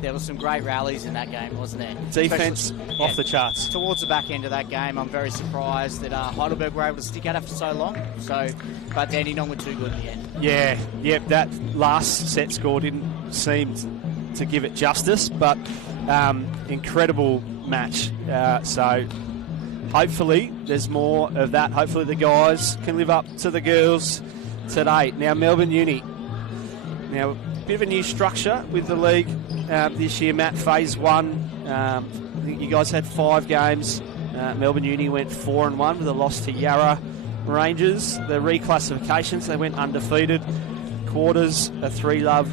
there was some great rallies in that game, wasn't there? Defense off the charts. Towards the back end of that game, I'm very surprised that Heidelberg were able to stick at it for so long. But Dandenong were too good in the end. Yeah, that last set score didn't seem to give it justice, but incredible match. So hopefully there's more of that. Hopefully the guys can live up to the girls today. Now Melbourne Uni. Now, a bit of a new structure with the league this year, Matt. Phase 1, I think you guys had 5 games. Melbourne Uni went 4-1 with a loss to Yarra Rangers. The reclassifications, they went undefeated. Quarters, a 3-love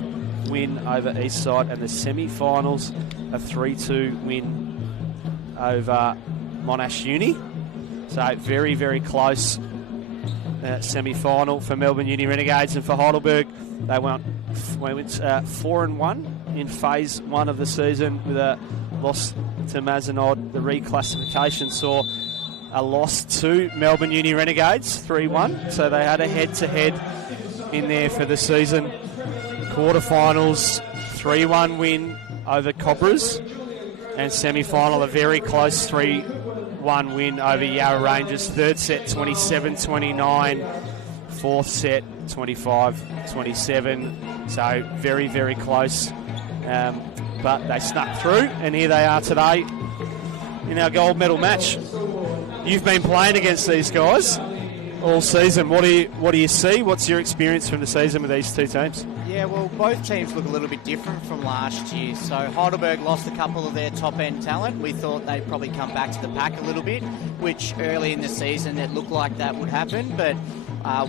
win over Eastside, and the semi-finals, a 3-2 win over Monash Uni. So very, very close semi-final for Melbourne Uni Renegades, and for Heidelberg, they went 4-1 in phase 1 of the season with a loss to Mazenod. The reclassification saw a loss to Melbourne Uni Renegades, 3-1. So they had a head-to-head in there for the season. Quarterfinals, 3-1 win over Cobras, and semi-final, a very close 3-1 win over Yarra Rangers. Third set, 27-29. Fourth set, 25-27. So very, very close. But they snuck through, and here they are today in our gold medal match. You've been playing against these guys all season. What do you see? What's your experience from the season with these two teams? Yeah, well, both teams look a little bit different from last year. So Heidelberg lost a couple of their top-end talent. We thought they'd probably come back to the pack a little bit, which early in the season it looked like that would happen. But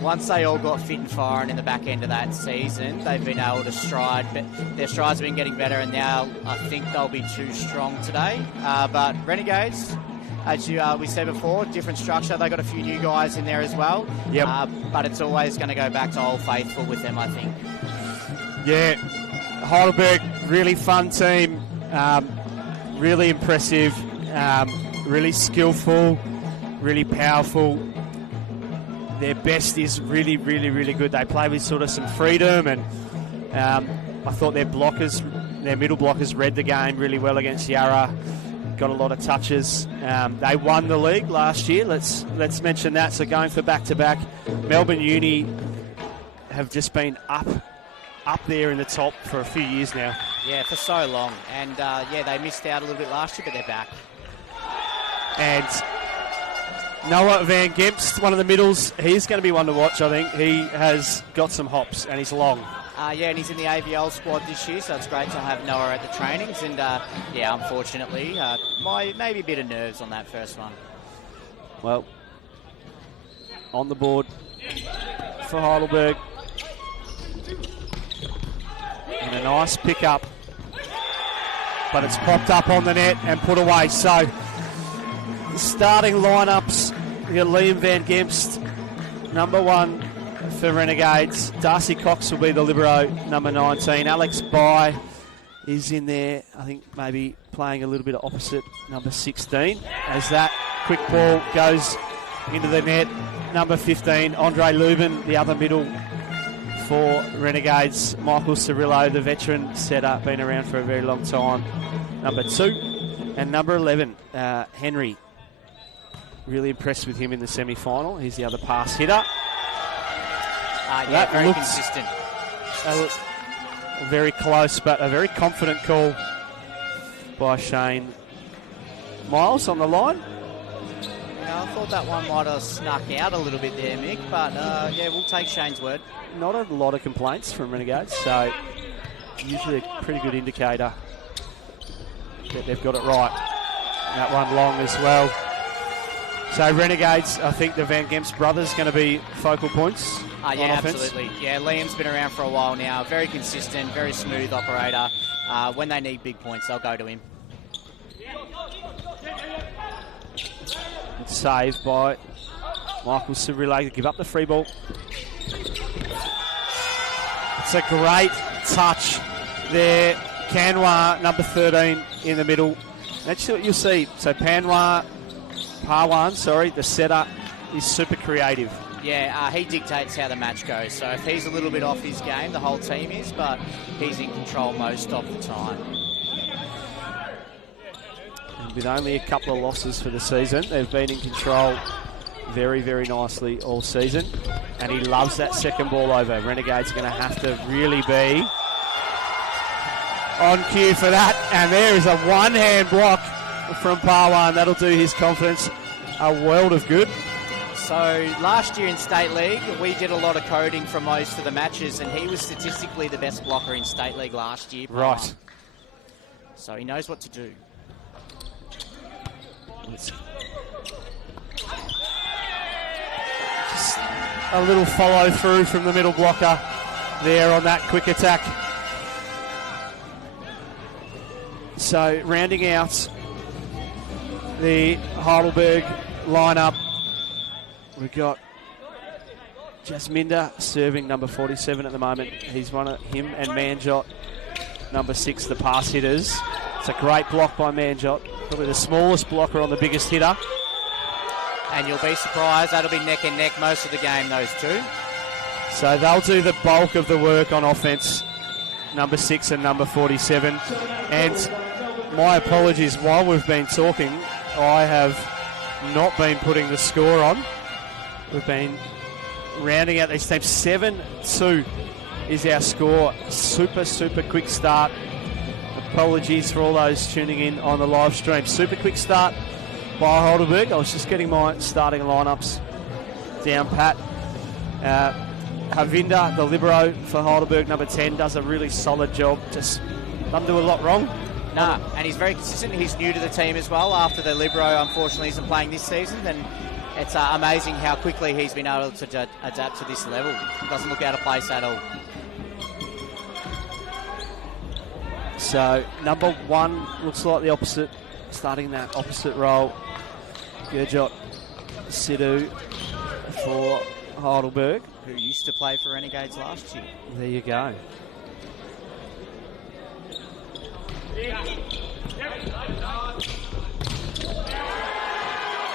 once they all got fit and firing in the back end of that season, they've been able to stride. But their strides have been getting better, and now I think they'll be too strong today. But Renegades, as we said before, different structure. They got a few new guys in there as well. Yep. But it's always going to go back to Old Faithful with them, I think. Yeah, Heidelberg, really fun team, really impressive, really skillful, really powerful. Their best is really, really, really good. They play with sort of some freedom, and I thought their middle blockers read the game really well against Yarra. Got a lot of touches. They won the league last year. Let's mention that. So going for back-to-back, Melbourne Uni have just been up there in the top for a few years now. Yeah, for so long. And they missed out a little bit last year, but they're back. And Noah Van Gemst, one of the middles, he's going to be one to watch, I think. He has got some hops, and he's long. And he's in the AVL squad this year, so it's great to have Noah at the trainings. And, unfortunately, maybe a bit of nerves on that first one. Well, on the board for Heidelberg. And a nice pick-up. But it's popped up on the net and put away. So, the starting lineups, you got Liam Van Gemst, number 1 for Renegades. Darcy Cox will be the libero, number 19. Alex Bye is in there, I think maybe playing a little bit opposite, number 16. As that quick ball goes into the net, number 15. Andre Lubin, the other middle for Renegades. Michael Cirillo, the veteran setter, been around for a very long time, number 2. And number 11, Henry. Really impressed with him in the semi-final. He's the other pass hitter. Very consistent. Very close, but a very confident call by Shane Miles on the line. I thought that one might have snuck out a little bit there, Mick, but we'll take Shane's word. Not a lot of complaints from Renegades, so usually a pretty good indicator that they've got it right. That one long as well. So Renegades, I think the Van Gemst brothers going to be focal points on offense. Absolutely. Yeah, Liam's been around for a while now. Very consistent, very smooth operator. When they need big points, they'll go to him. It's saved by Michael Cirillo to give up the free ball. It's a great touch there. Kanwar, number 13, in the middle. That's what you'll see. So Parwan, the setter, is super creative. Yeah, he dictates how the match goes. So if he's a little bit off his game, the whole team is, but he's in control most of the time. And with only a couple of losses for the season, they've been in control very, very nicely all season. And he loves that second ball over. Renegades are going to have to really be on cue for that. And there is a one-hand block from Parwan. That'll do his confidence a world of good. So last year in State League, we did a lot of coding for most of the matches, and he was statistically the best blocker in State League last year. Right. So he knows what to do. Just a little follow through from the middle blocker there on that quick attack. So rounding out the Heidelberg lineup, we've got Jasminder serving number 47 at the moment. He's one of him and Manjot, number 6, the pass hitters. It's a great block by Manjot, probably the smallest blocker on the biggest hitter. And you'll be surprised, that'll be neck and neck most of the game, those two. So they'll do the bulk of the work on offense, number 6 and number 47. And my apologies, while we've been talking, I have not been putting the score on. We've been rounding out these teams. 7-2 is our score. Super, super quick start. Apologies for all those tuning in on the live stream. Super quick start by Heidelberg. I was just getting my starting lineups down pat. Havinder, the libero for Heidelberg, number 10, does a really solid job. Just doesn't do a lot wrong. Nah, and he's very consistent. He's new to the team as well. After the libero, unfortunately, isn't playing this season. And it's amazing how quickly he's been able to adapt to this level. Doesn't look out of place at all. So number 1 looks like the opposite, starting that opposite role. Gurjot Sidhu for Heidelberg, who used to play for Renegades last year. There you go.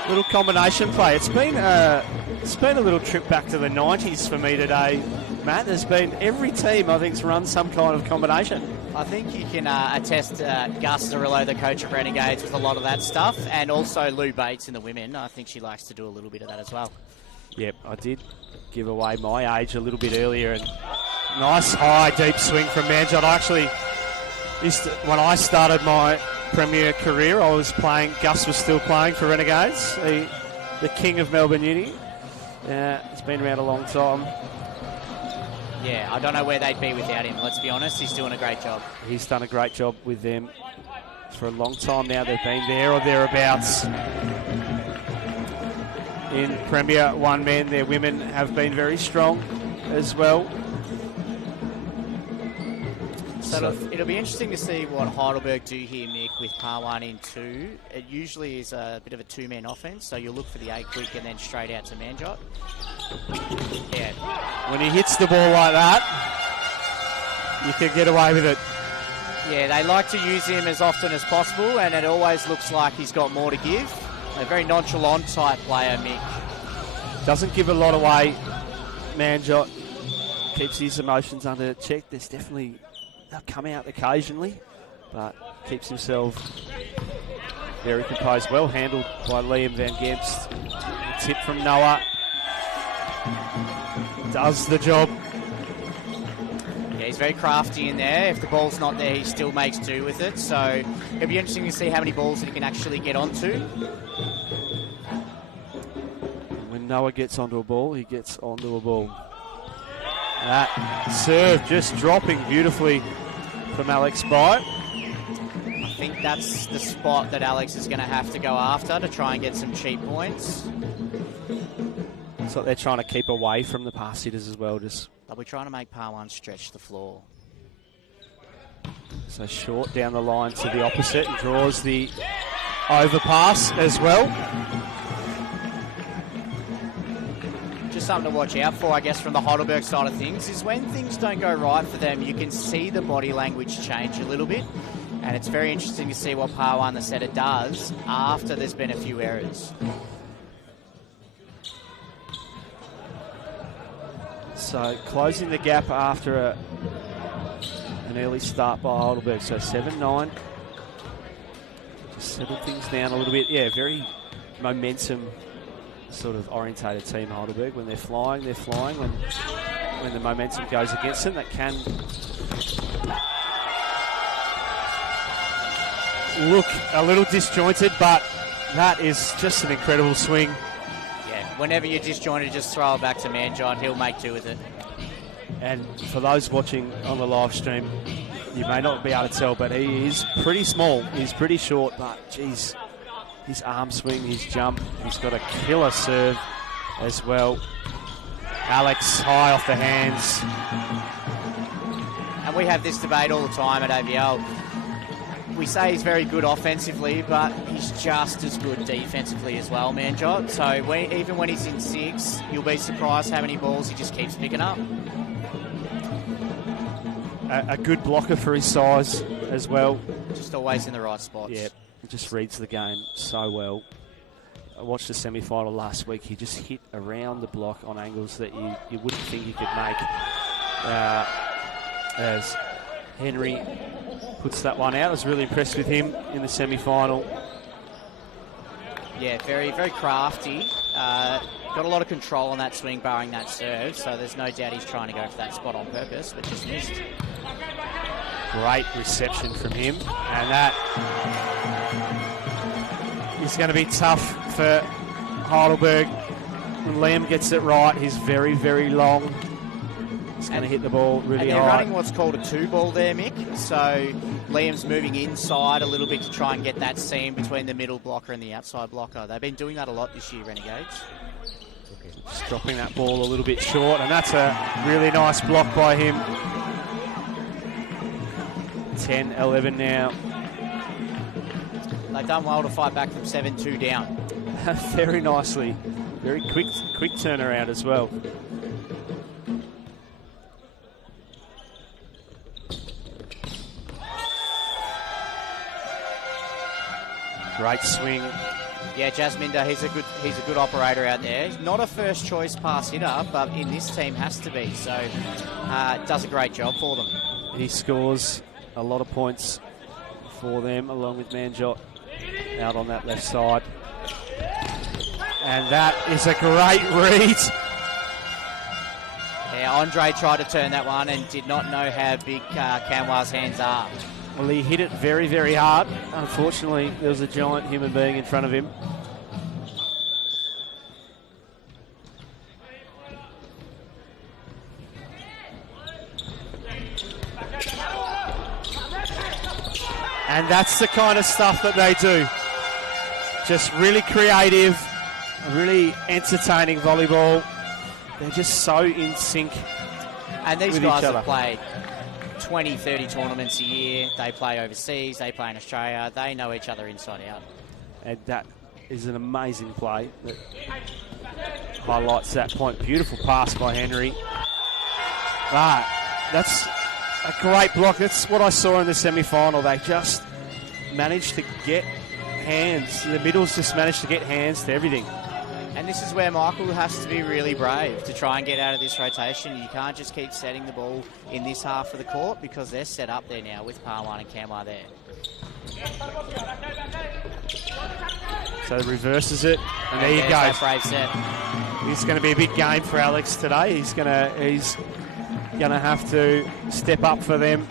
Little combination play. It's been a little trip back to the 90s for me today, Matt. There's been every team I think's run some kind of combination. I think you can attest Gus Zarillo, the coach of Renegades, with a lot of that stuff, and also Lou Bates in the women. I think she likes to do a little bit of that as well. Yep, I did give away my age a little bit earlier, and nice high deep swing from Manjot. Actually, when I started my Premier career, I was playing. Gus was still playing for Renegades, the king of Melbourne Uni. It's been around a long time. Yeah, I don't know where they'd be without him, let's be honest. He's doing a great job. He's done a great job with them for a long time now. They've been there or thereabouts in Premier 1 men. Their women have been very strong as well. So it'll be interesting to see what Heidelberg do here, Mick, with Parwan in 2. It usually is a bit of a 2-man offense, so you'll look for the 8 quick and then straight out to Manjot. Yeah. When he hits the ball like that, you can get away with it. Yeah, they like to use him as often as possible, and it always looks like he's got more to give. A very nonchalant type player, Mick. Doesn't give a lot away. Manjot keeps his emotions under check. There's definitely... They'll come out occasionally, but keeps himself very composed. Well handled by Liam Van Gemst. Tip from Noah. Does the job. Yeah, he's very crafty in there. If the ball's not there, he still makes do with it. So it'll be interesting to see how many balls that he can actually get onto. When Noah gets onto a ball, he gets onto a ball. That serve just dropping beautifully from Alex By. I think that's the spot that Alex is going to have to go after to try and get some cheap points. It's like they're trying to keep away from the pass hitters as well. They'll be trying to make Parwan stretch the floor. So short down the line to the opposite and draws the overpass as well. Just something to watch out for, I guess, from the Heidelberg side of things, is when things don't go right for them, you can see the body language change a little bit. And it's very interesting to see what Parwan, the setter, does after there's been a few errors. So closing the gap after an early start by Heidelberg. So 7-9. settle things down a little bit. Yeah, very momentum sort of orientated team, Heidelberg. When they're flying, they're flying. When the momentum goes against them, that can look a little disjointed, but that is just an incredible swing. Yeah, whenever you're disjointed, just throw it back to Manjot. He'll make do with it. And for those watching on the live stream, you may not be able to tell, but he is pretty small. He's pretty short, but geez, his arm swing, his jump, he's got a killer serve as well. Alex high off the hands. And we have this debate all the time at AVL. We say he's very good offensively, but he's just as good defensively as well, Manjot. So even when he's in 6, you'll be surprised how many balls he just keeps picking up. A good blocker for his size as well. Just always in the right spots. Yeah, he just reads the game so well. I watched the semi-final last week. He just hit around the block on angles that you wouldn't think he could make. As Henry puts that one out. I was really impressed with him in the semi-final. Yeah, very, very crafty. Got a lot of control on that swing, barring that serve, so there's no doubt he's trying to go for that spot on purpose, but just missed. Great reception from him, and that is going to be tough for Heidelberg. When Liam gets it right, he's very, very long. He's going to hit the ball really high. And they're running what's called a 2-ball there, Mick. So Liam's moving inside a little bit to try and get that seam between the middle blocker and the outside blocker. They've been doing that a lot this year, Renegades. Just dropping that ball a little bit short, and that's a really nice block by him. 10-11 now. They've done well to fight back from 7-2 down. Very nicely. Very quick turnaround as well. Great swing. Yeah, Jasminder, he's a good operator out there. He's not a first choice pass hitter, but in this team has to be. So does a great job for them. He scores a lot of points for them, along with Manjot out on that left side. And that is a great read. Yeah, Andre tried to turn that one and did not know how big Kanwar's hands are. Well, he hit it very, very hard. Unfortunately, there was a giant human being in front of him. And that's the kind of stuff that they do. Just really creative, really entertaining volleyball. They're just so in sync. And these with guys each other. have played 20, 30 tournaments a year. They play overseas, they play in Australia. They know each other inside out. And that is an amazing play that highlights that point. Beautiful pass by Henry. But that's a great block. That's what I saw in the semi-final. They just managed to get hands. The middles just managed to get hands to everything. And this is where Michael has to be really brave to try and get out of this rotation. You can't just keep setting the ball in this half of the court because they're set up there now with Parwan and Kanwar there. So reverses it, and there you go. That brave set. It's going to be a big game for Alex today. He's going to have to step up for them,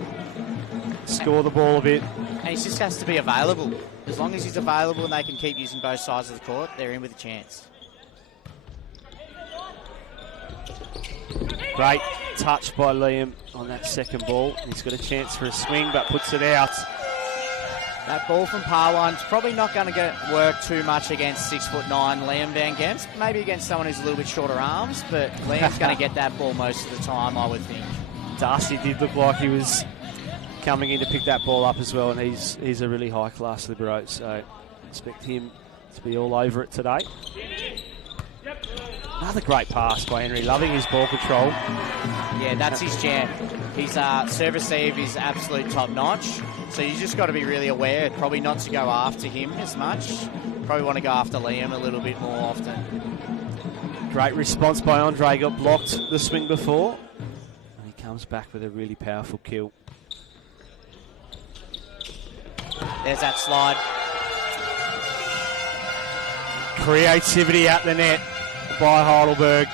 score the ball a bit. And he just has to be available. As long as he's available and they can keep using both sides of the court, they're in with a chance. Great touch by Liam on that second ball. He's got a chance for a swing, but puts it out. That ball from Parwan's probably not going to work too much against 6'9" Liam Van Gemst. Maybe against someone who's a little bit shorter arms, but Liam's going to get that ball most of the time, I would think. Darcy did look like he was coming in to pick that ball up as well, and he's a really high-class libero, so expect him to be all over it today. Another great pass by Henry, loving his ball control. Yeah, that's his jam. His serve receive is absolute top-notch, so you just got to be really aware, probably not to go after him as much. Probably want to go after Liam a little bit more often. Great response by Andre, got blocked the swing before, and he comes back with a really powerful kill. There's that slide. creativity at the net by Heidelberg.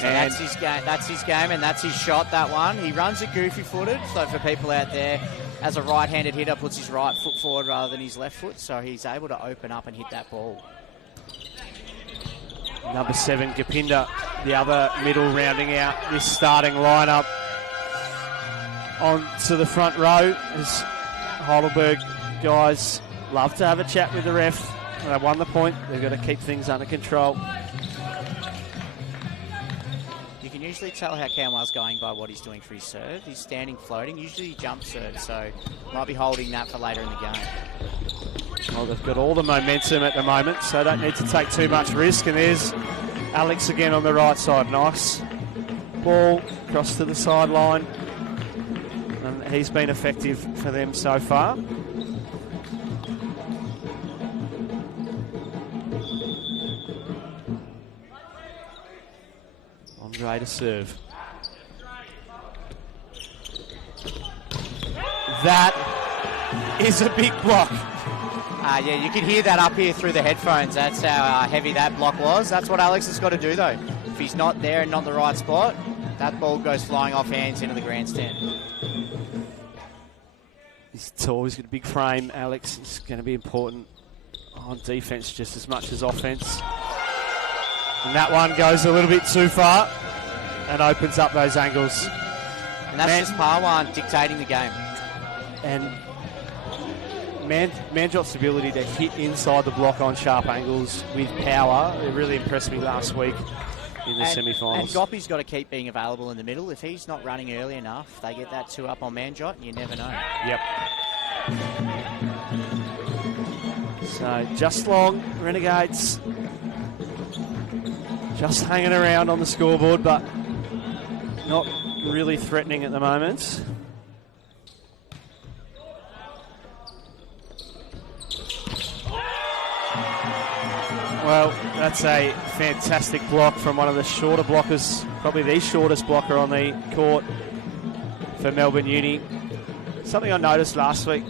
So that's his game. That's his game, and that's his shot. That one. He runs it goofy-footed. So for people out there, as a right-handed hitter, puts his right foot forward rather than his left foot. So he's able to open up and hit that ball. Number 7, Gopinda, the other middle, rounding out this starting lineup. On to the front row as Heidelberg guys love to have a chat with the ref. They won the point. They've got to keep things under control. You can usually tell how Camwell's going by what he's doing for his serve. He's standing floating. Usually he jump serve, so might be holding that for later in the game. Well, they've got all the momentum at the moment, so don't need to take too much risk. And there's Alex again on the right side. Nice ball across to the sideline. And he's been effective for them so far. Andre to serve. That is a big block. Yeah, you can hear that up here through the headphones. That's how heavy that block was. That's what Alex has got to do, though. If he's not there and not in the right spot, that ball goes flying off hands into the grandstand. He's tall, he's got a big frame, Alex. It's going to be important on defence just as much as offence. And that one goes a little bit too far and opens up those angles. And that's just Parwan dictating the game. And Manjot's ability to hit inside the block on sharp angles with power, it really impressed me last week in the semi-finals. And Goppy's got to keep being available in the middle. If he's not running early enough, they get that 2 up on Manjot, and you never know. Yep. So just long, Renegades just hanging around on the scoreboard, but not really threatening at the moment. Well, that's a fantastic block from one of the shorter blockers, probably the shortest blocker on the court for Melbourne Uni. Something I noticed last week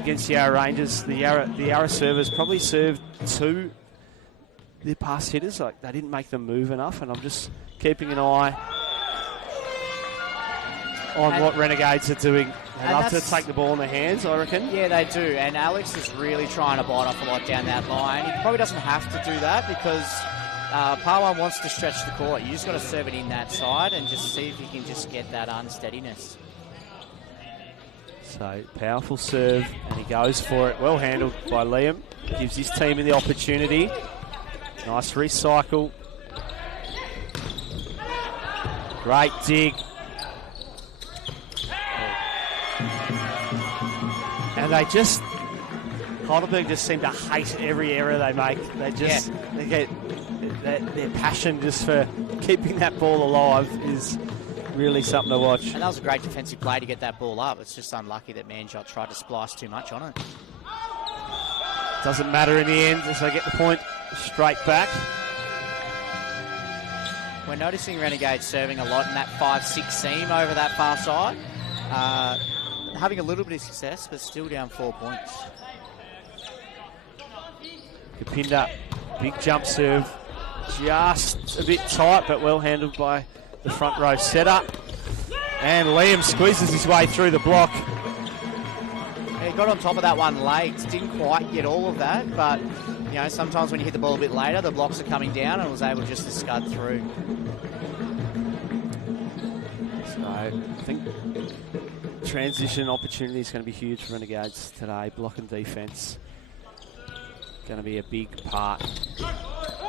against the Yarra Rangers, the Yarra servers probably served to their pass hitters, like they didn't make them move enough, and I'm just keeping an eye on what Renegades are doing. They love to take the ball in their hands, I reckon. Yeah, they do. And Alex is really trying to bite off a lot down that line. He probably doesn't have to do that because Parwan wants to stretch the court. You just got to serve it in that side and just see if you can just get that unsteadiness. So, powerful serve, and he goes for it. Well handled by Liam. Gives his team the opportunity. Nice recycle. Great dig. And Heidelberg just seem to hate every error they make. They get their passion just for keeping that ball alive is really something to watch. And that was a great defensive play to get that ball up. It's just unlucky that Manjot tried to splice too much on it. Doesn't matter in the end as they get the point straight back. We're noticing Renegades serving a lot in that 5-6 seam over that far side. Having a little bit of success, but still down 4 points. Gopinda, big jump serve. Just a bit tight, but well handled by the front row setter. And Liam squeezes his way through the block. He got on top of that one late. Didn't quite get all of that, but you know, sometimes when you hit the ball a bit later, the blocks are coming down and was able just to scud through. So I think transition opportunity is going to be huge for Renegades today. Block and defence going to be a big part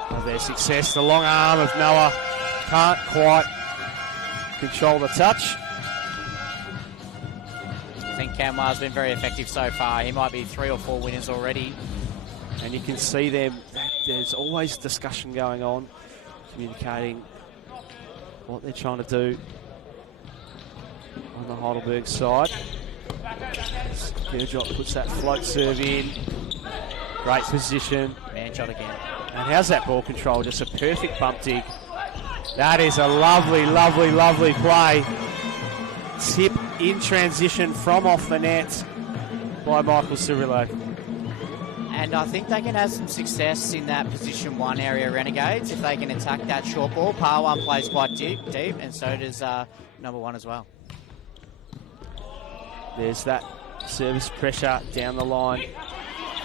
of their success. The long arm of Noah can't quite control the touch. I think Camwell's been very effective so far. He might be 3 or 4 winners already. And you can see them, there's always discussion going on, communicating what they're trying to do on the Heidelberg side. Gerjot puts that float serve in. Great position. Manjot again. And how's that ball control? Just a perfect bump dig. That is a lovely, lovely, lovely play. Tip in transition from off the net by Michael Cirillo. And I think they can have some success in that position 1 area, Renegades, if they can attack that short ball. Par 1 plays quite deep, and so does number 1 as well. There's that service pressure down the line.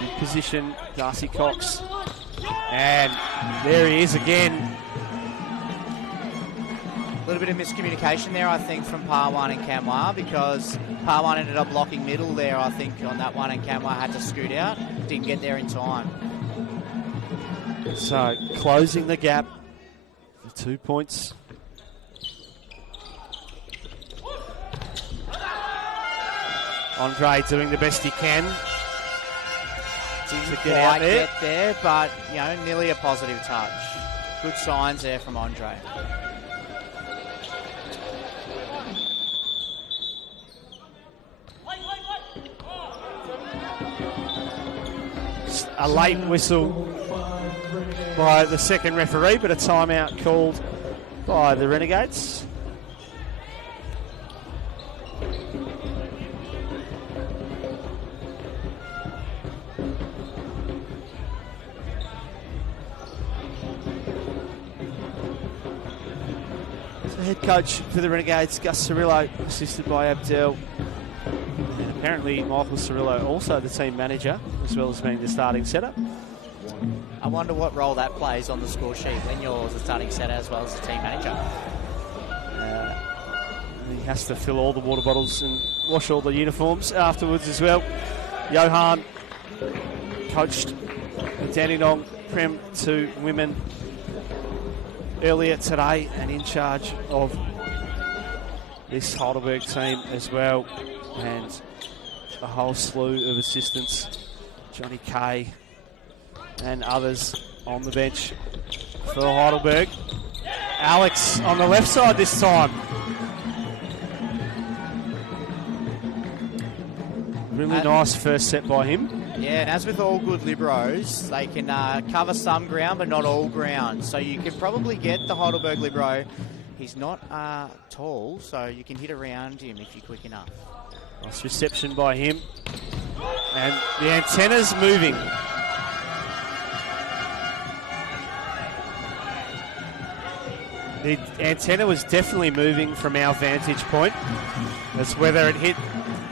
Good position, Darcy Cox. And there he is again. A little bit of miscommunication there, I think, from Par 1 and Camwa, because Par 1 ended up blocking middle there, I think, on that one, and Camwa had to scoot out. Didn't get there in time. So, closing the gap for 2 points. Andre doing the best he can to get out there. Get there, but, you know, nearly a positive touch. Good signs there from Andre. A late whistle by the second referee, but a timeout called by the Renegades. So head coach for the Renegades, Gus Cirillo, assisted by Abdel. And apparently Michael Cirillo, also the team manager, as well as being the starting setter. I wonder what role that plays on the score sheet when you're the starting setter as well as the team manager. He has to fill all the water bottles and wash all the uniforms afterwards as well. Johan coached the Dandenong Prem 2 women earlier today and in charge of this Heidelberg team as well. And a whole slew of assistants, Johnny Kay and others on the bench for Heidelberg. Alex on the left side this time. Really nice first set by him. Yeah, and as with all good liberos, they can cover some ground but not all ground. So you can probably get the Heidelberg libero. He's not tall, so you can hit around him if you're quick enough. Nice reception by him. And the antenna's moving. The antenna was definitely moving from our vantage point. That's whether it hit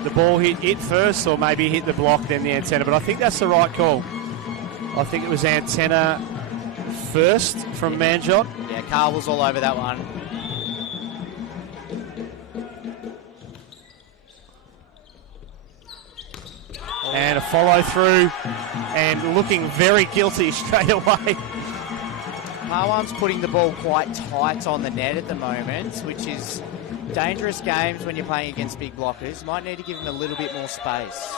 the ball hit it first or maybe hit the block then the antenna. But I think that's the right call. I think it was antenna first from Manjot. Yeah, Carl was all over that one. And a follow through and looking very guilty straight away. Parwan's putting the ball quite tight on the net at the moment, which is dangerous games when you're playing against big blockers. Might need to give him a little bit more space.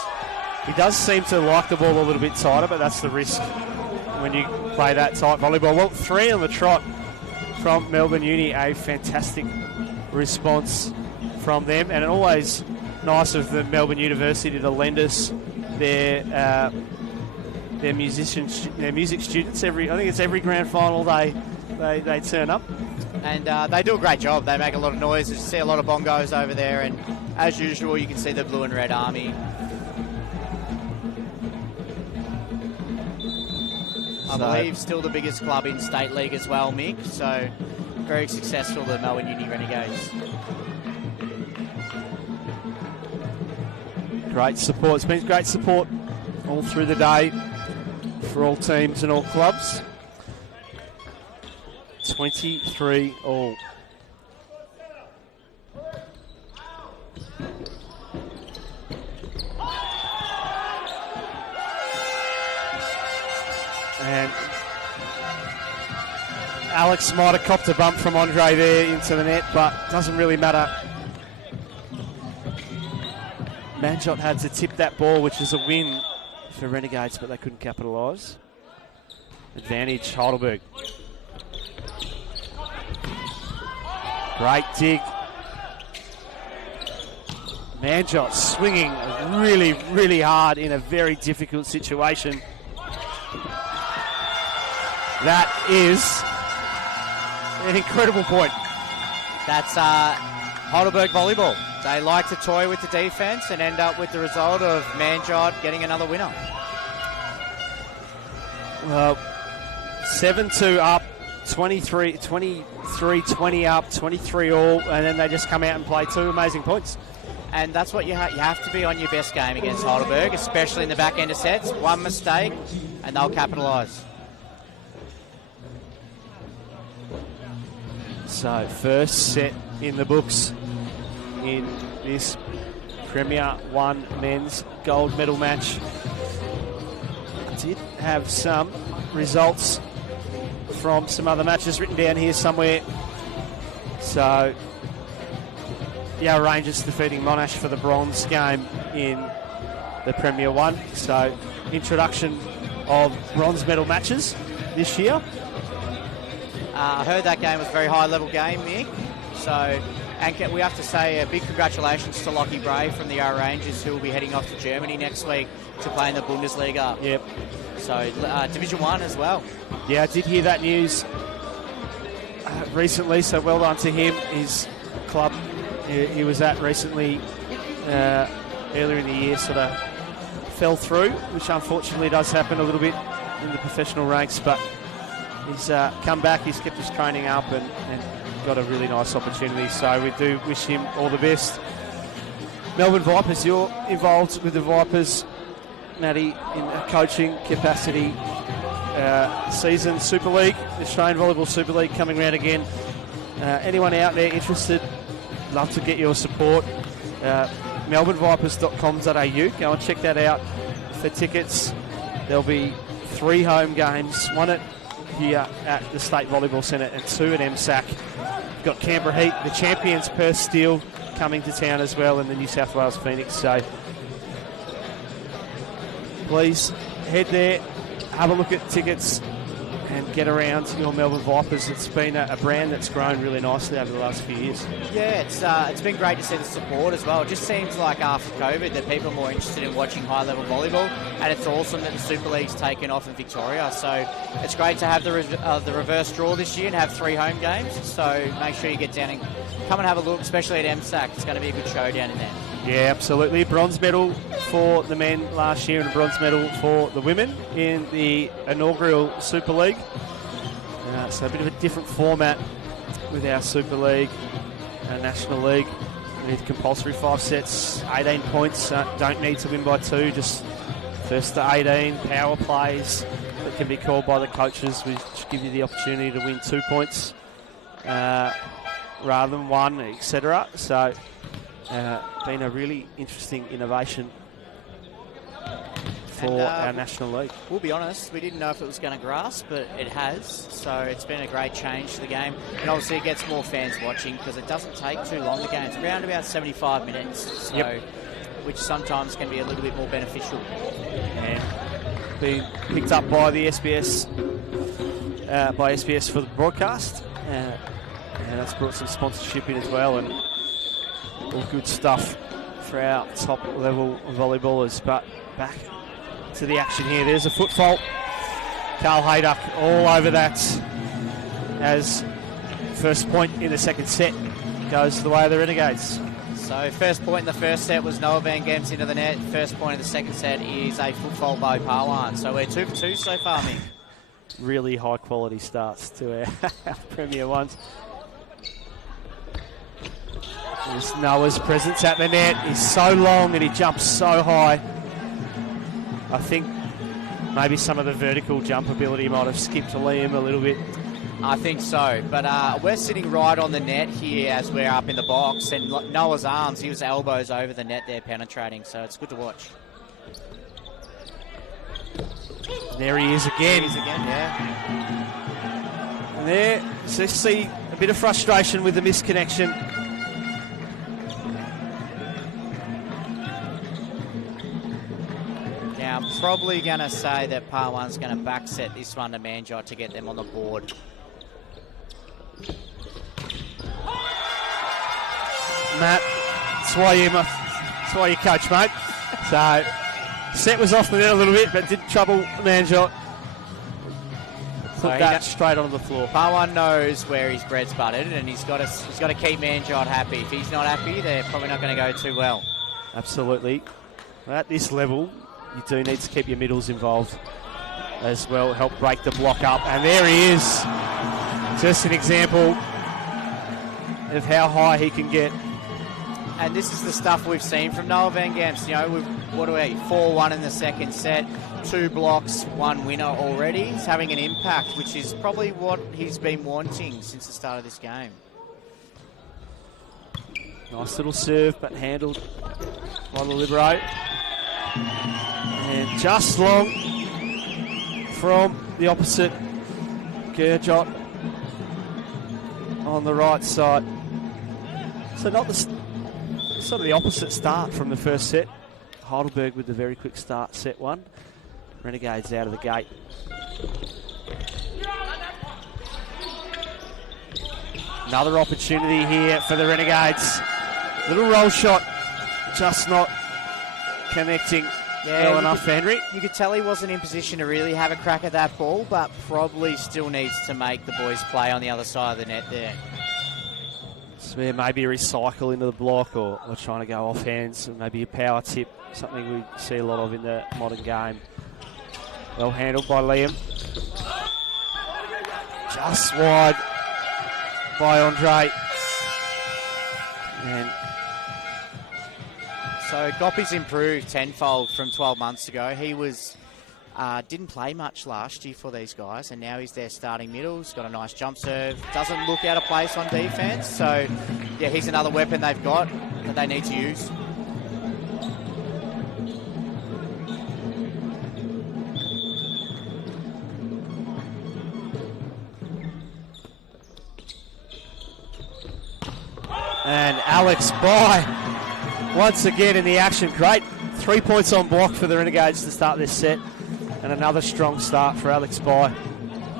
He does seem to like the ball a little bit tighter, but that's the risk when you play that tight volleyball. Well, 3 on the trot from Melbourne Uni, a fantastic response from them, and always nice of the Melbourne University to lend us their music students. I think it's every grand final they turn up. And they do a great job. They make a lot of noise. You see a lot of bongos over there, and as usual, you can see the blue and red army. I believe still the biggest club in State League as well, Mick. So very successful, the Melbourne Uni Renegades. Great support. It's been great support all through the day for all teams and all clubs. 23 all. And Alex might have copped a bump from Andre there into the net, but doesn't really matter. Manjot had to tip that ball, which is a win for Renegades, but they couldn't capitalise. Advantage, Heidelberg. Great dig. Manjot swinging really, really hard in a very difficult situation. That is an incredible point. That's Heidelberg volleyball. They like to toy with the defence and end up with the result of Manjot getting another winner. 7-2 up, 23-20 up, 23 all, and then they just come out and play 2 amazing points. And that's what you have to be on your best game against Heidelberg, especially in the back end of sets. One mistake, and they'll capitalise. So, first set in the books in this Premier 1 men's gold medal match. I did have some results from some other matches written down here somewhere. So, Yarra Rangers defeating Monash for the bronze game in the Premier 1. So, introduction of bronze medal matches this year. I heard that game was a very high-level game, Mick. So, and we have to say a big congratulations to Lockie Bray from the Yarra Rangers, who will be heading off to Germany next week to play in the Bundesliga. Yep. So, Division 1 as well. Yeah, I did hear that news recently, so well done to him. His club he was at recently, earlier in the year, sort of fell through, which unfortunately does happen a little bit in the professional ranks, but he's come back, he's kept his training up and got a really nice opportunity, so we do wish him all the best. Melbourne Vipers, you're involved with the Vipers, Matty, in a coaching capacity. Season Super League, the Australian Volleyball Super League coming around again. Anyone out there interested, love to get your support. melbournevipers.com.au, go and check that out for tickets. There'll be 3 home games, 1 here at the State Volleyball Centre and 2 at MSAC. We've got Canberra Heat, the champions Perth Steel coming to town as well, and the New South Wales Phoenix. So please head there, have a look at tickets and get around your Melbourne Vipers. It's been a brand that's grown really nicely over the last few years. Yeah, it's been great to see the support as well. It just seems like after COVID that people are more interested in watching high-level volleyball, and it's awesome that the Super League's taken off in Victoria. So it's great to have the reverse draw this year and have 3 home games. So make sure you get down and come and have a look, especially at MSAC. It's going to be a good show down in there. Yeah, absolutely. Bronze medal for the men last year and a bronze medal for the women in the inaugural Super League. So a bit of a different format with our Super League, our National League, with compulsory 5 sets, 18 points. Don't need to win by 2, just first to 18, power plays that can be called by the coaches, which give you the opportunity to win 2 points rather than 1, etc. So been a really interesting innovation for our National League. We'll be honest, we didn't know if it was going to grasp, but it has. So it's been a great change to the game. And obviously it gets more fans watching because it doesn't take too long. The game's around about 75 minutes, so which sometimes can be a little bit more beneficial. And being picked up by the SBS, for the broadcast. And that's brought some sponsorship in as well, and all good stuff for our top level volleyballers. But back to the action here. There's a foot fault. Carl Hayduck all over that as first point in the second set goes the way of the Renegades. So first point in the first set was Noah Van Gems into the net. First point in the second set is a foot fault by Parwan. So we're 2 for 2 so far, Mick. Really high quality starts to our Premier ones. There's Noah's presence at the net. He's so long and he jumps so high. I think maybe some of the vertical jump ability might have skipped Liam a little bit. I think so, but we're sitting right on the net here as we're up in the box, and Noah's arms, he was elbows over the net there penetrating, so it's good to watch. There he is again. Yeah. And there, so see a bit of frustration with the misconnection. Now, I'm probably going to say that Parwan's going to back set this one to Manjot to get them on the board. Matt, that's why you coach, mate. So, set was off the net a little bit, but did trouble Manjot. Put that straight onto the floor. Parwan knows where his bread's buttered, and he's got to keep Manjot happy. If he's not happy, they're probably not going to go too well. Absolutely. At this level, you do need to keep your middles involved. as well, help break the block up. And there he is. Just an example of how high he can get. And this is the stuff we've seen from Noah Van Gemst. You know, we've, 4-1 in the second set, 2 blocks, 1 winner already. He's having an impact, which is probably what he's been wanting since the start of this game. Nice little serve, but handled by the libero. And just long from the opposite, Gurjot on the right side. So not the sort of the opposite start from the first set. Heidelberg with the very quick start, set 1. Renegades out of the gate. Another opportunity here for the Renegades. Little roll shot, just not connecting well enough for Henry. You could tell he wasn't in position to really have a crack at that ball, but probably still needs to make the boys play on the other side of the net there. So maybe a recycle into the block, or trying to go off hands, and maybe a power tip, something we see a lot of in the modern game. Well handled by Liam. Just wide by Andre. And so Goppy's improved tenfold from 12 months ago. He was didn't play much last year for these guys, and now he's their starting middle. He's got a nice jump serve. Doesn't look out of place on defense. So, yeah, he's another weapon they've got that they need to use. And Alex By once again in the action. Great 3 points on block for the Renegades to start this set. And another strong start for Alex By.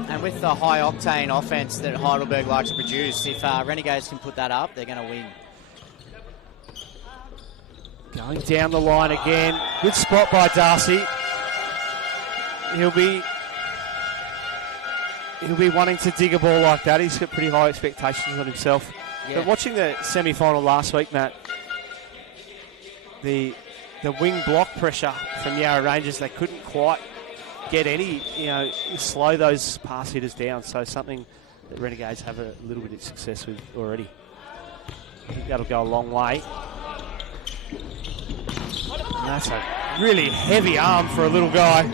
And with the high octane offense that Heidelberg likes to produce, if Renegades can put that up, they're going to win. Going down the line again. Good spot by Darcy. He'll be wanting to dig a ball like that. He's got pretty high expectations on himself. Yeah. But watching the semi-final last week, Matt, the wing block pressure from Yarra Rangers, they couldn't quite get any, slow those pass hitters down. So something that Renegades have a little bit of success with already. I think that'll go a long way. And that's a really heavy arm for a little guy.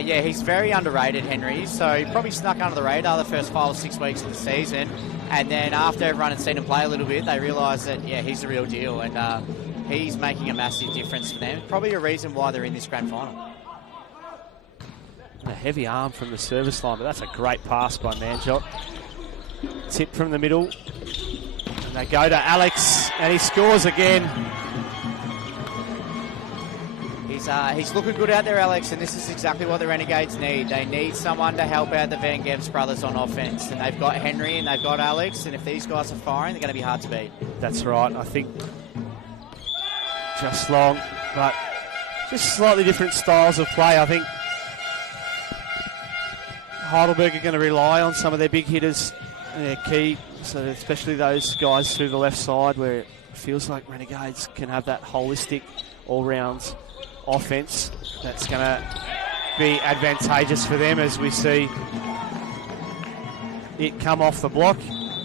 Yeah, he's very underrated, Henry. So he probably snuck under the radar the first 5 or 6 weeks of the season. And then after everyone had seen him play a little bit, they realised that, yeah, he's the real deal. And he's making a massive difference for them. Probably a reason why they're in this grand final. A heavy arm from the service line, but that's a great pass by Manjot. Tip from the middle. And they go to Alex, and he scores again. He's looking good out there, Alex, and this is exactly what the Renegades need. They need someone to help out the Van Gemst brothers on offense. And they've got Henry and they've got Alex, and if these guys are firing, they're going to be hard to beat. That's right. I think just long, but just slightly different styles of play. I think Heidelberg are going to rely on some of their big hitters, their key, so especially those guys through the left side, where it feels like Renegades can have that holistic, all-round offense that's going to be advantageous for them, as we see it come off the block.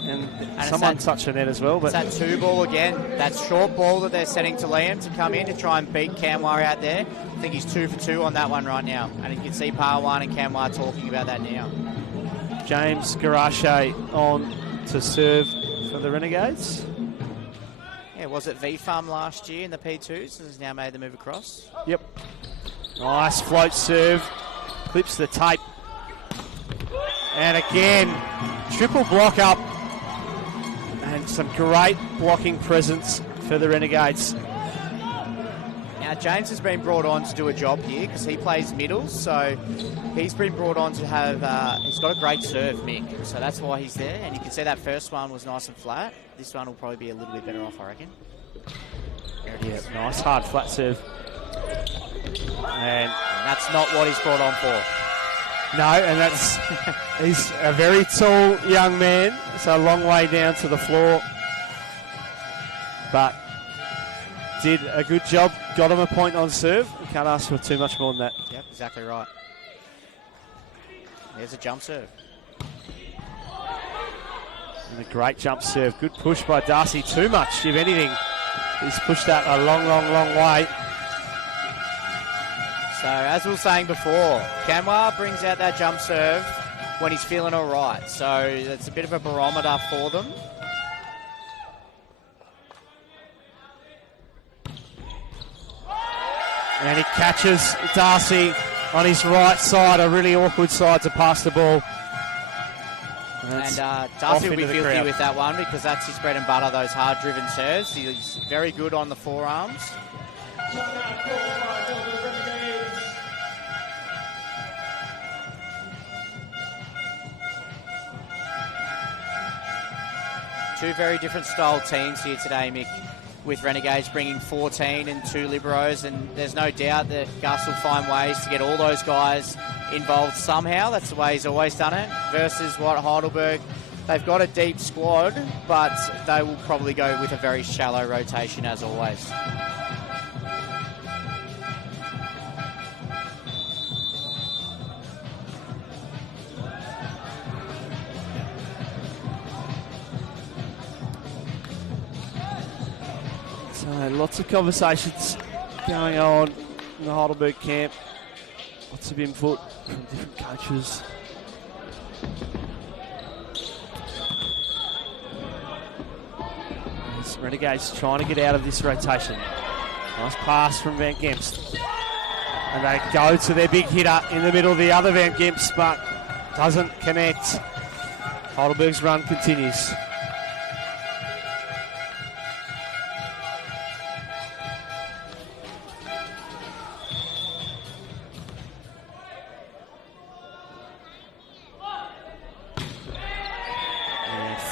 And someone touched the net as well. But it's that 2 ball again. That short ball that they're setting to Liam to come in to try and beat Kamwar out there. I think he's 2 for 2 on that one right now. And you can see Parwan and Kamwar talking about that now. James Garache on to serve for the Renegades. Yeah, was it V-Farm last year in the P2s and has now made the move across? Yep. Nice float serve. Clips the tape. And again, triple block up. And some great blocking presence for the Renegades. Now, James has been brought on to do a job here because he plays middle, so he's been brought on to have, he's got a great serve, Mick, so that's why he's there. And you can see that first one was nice and flat. This one will probably be a little bit better off, I reckon. There it is. Nice hard flat serve. And that's not what he's brought on for. No, and that's he's a very tall young man, so a long way down to the floor. But did a good job, got him a point on serve. Can't ask for too much more than that. Yep, exactly right. There's a jump serve. And a great jump serve. Good push by Darcy. Too much, if anything. He's pushed that a long, long, long way. So, as we were saying before, Kanwar brings out that jump serve when he's feeling all right. So, that's a bit of a barometer for them. And he catches Darcy on his right side, a really awkward side to pass the ball. And Darcy will be filthy with that one because that's his bread and butter, those hard-driven serves. He's very good on the forearms. Two very different style teams here today, Mick, with Renegades bringing 14 and 2 liberos, and there's no doubt that Gus will find ways to get all those guys involved somehow. That's the way he's always done it, versus what Heidelberg, they've got a deep squad, but they will probably go with a very shallow rotation as always. So lots of conversations going on in the Heidelberg camp. Lots of input from different coaches. As Renegades trying to get out of this rotation. Nice pass from Van Gemst. And they go to their big hitter in the middle of the other Van Gemst, but doesn't connect. Heidelberg's run continues.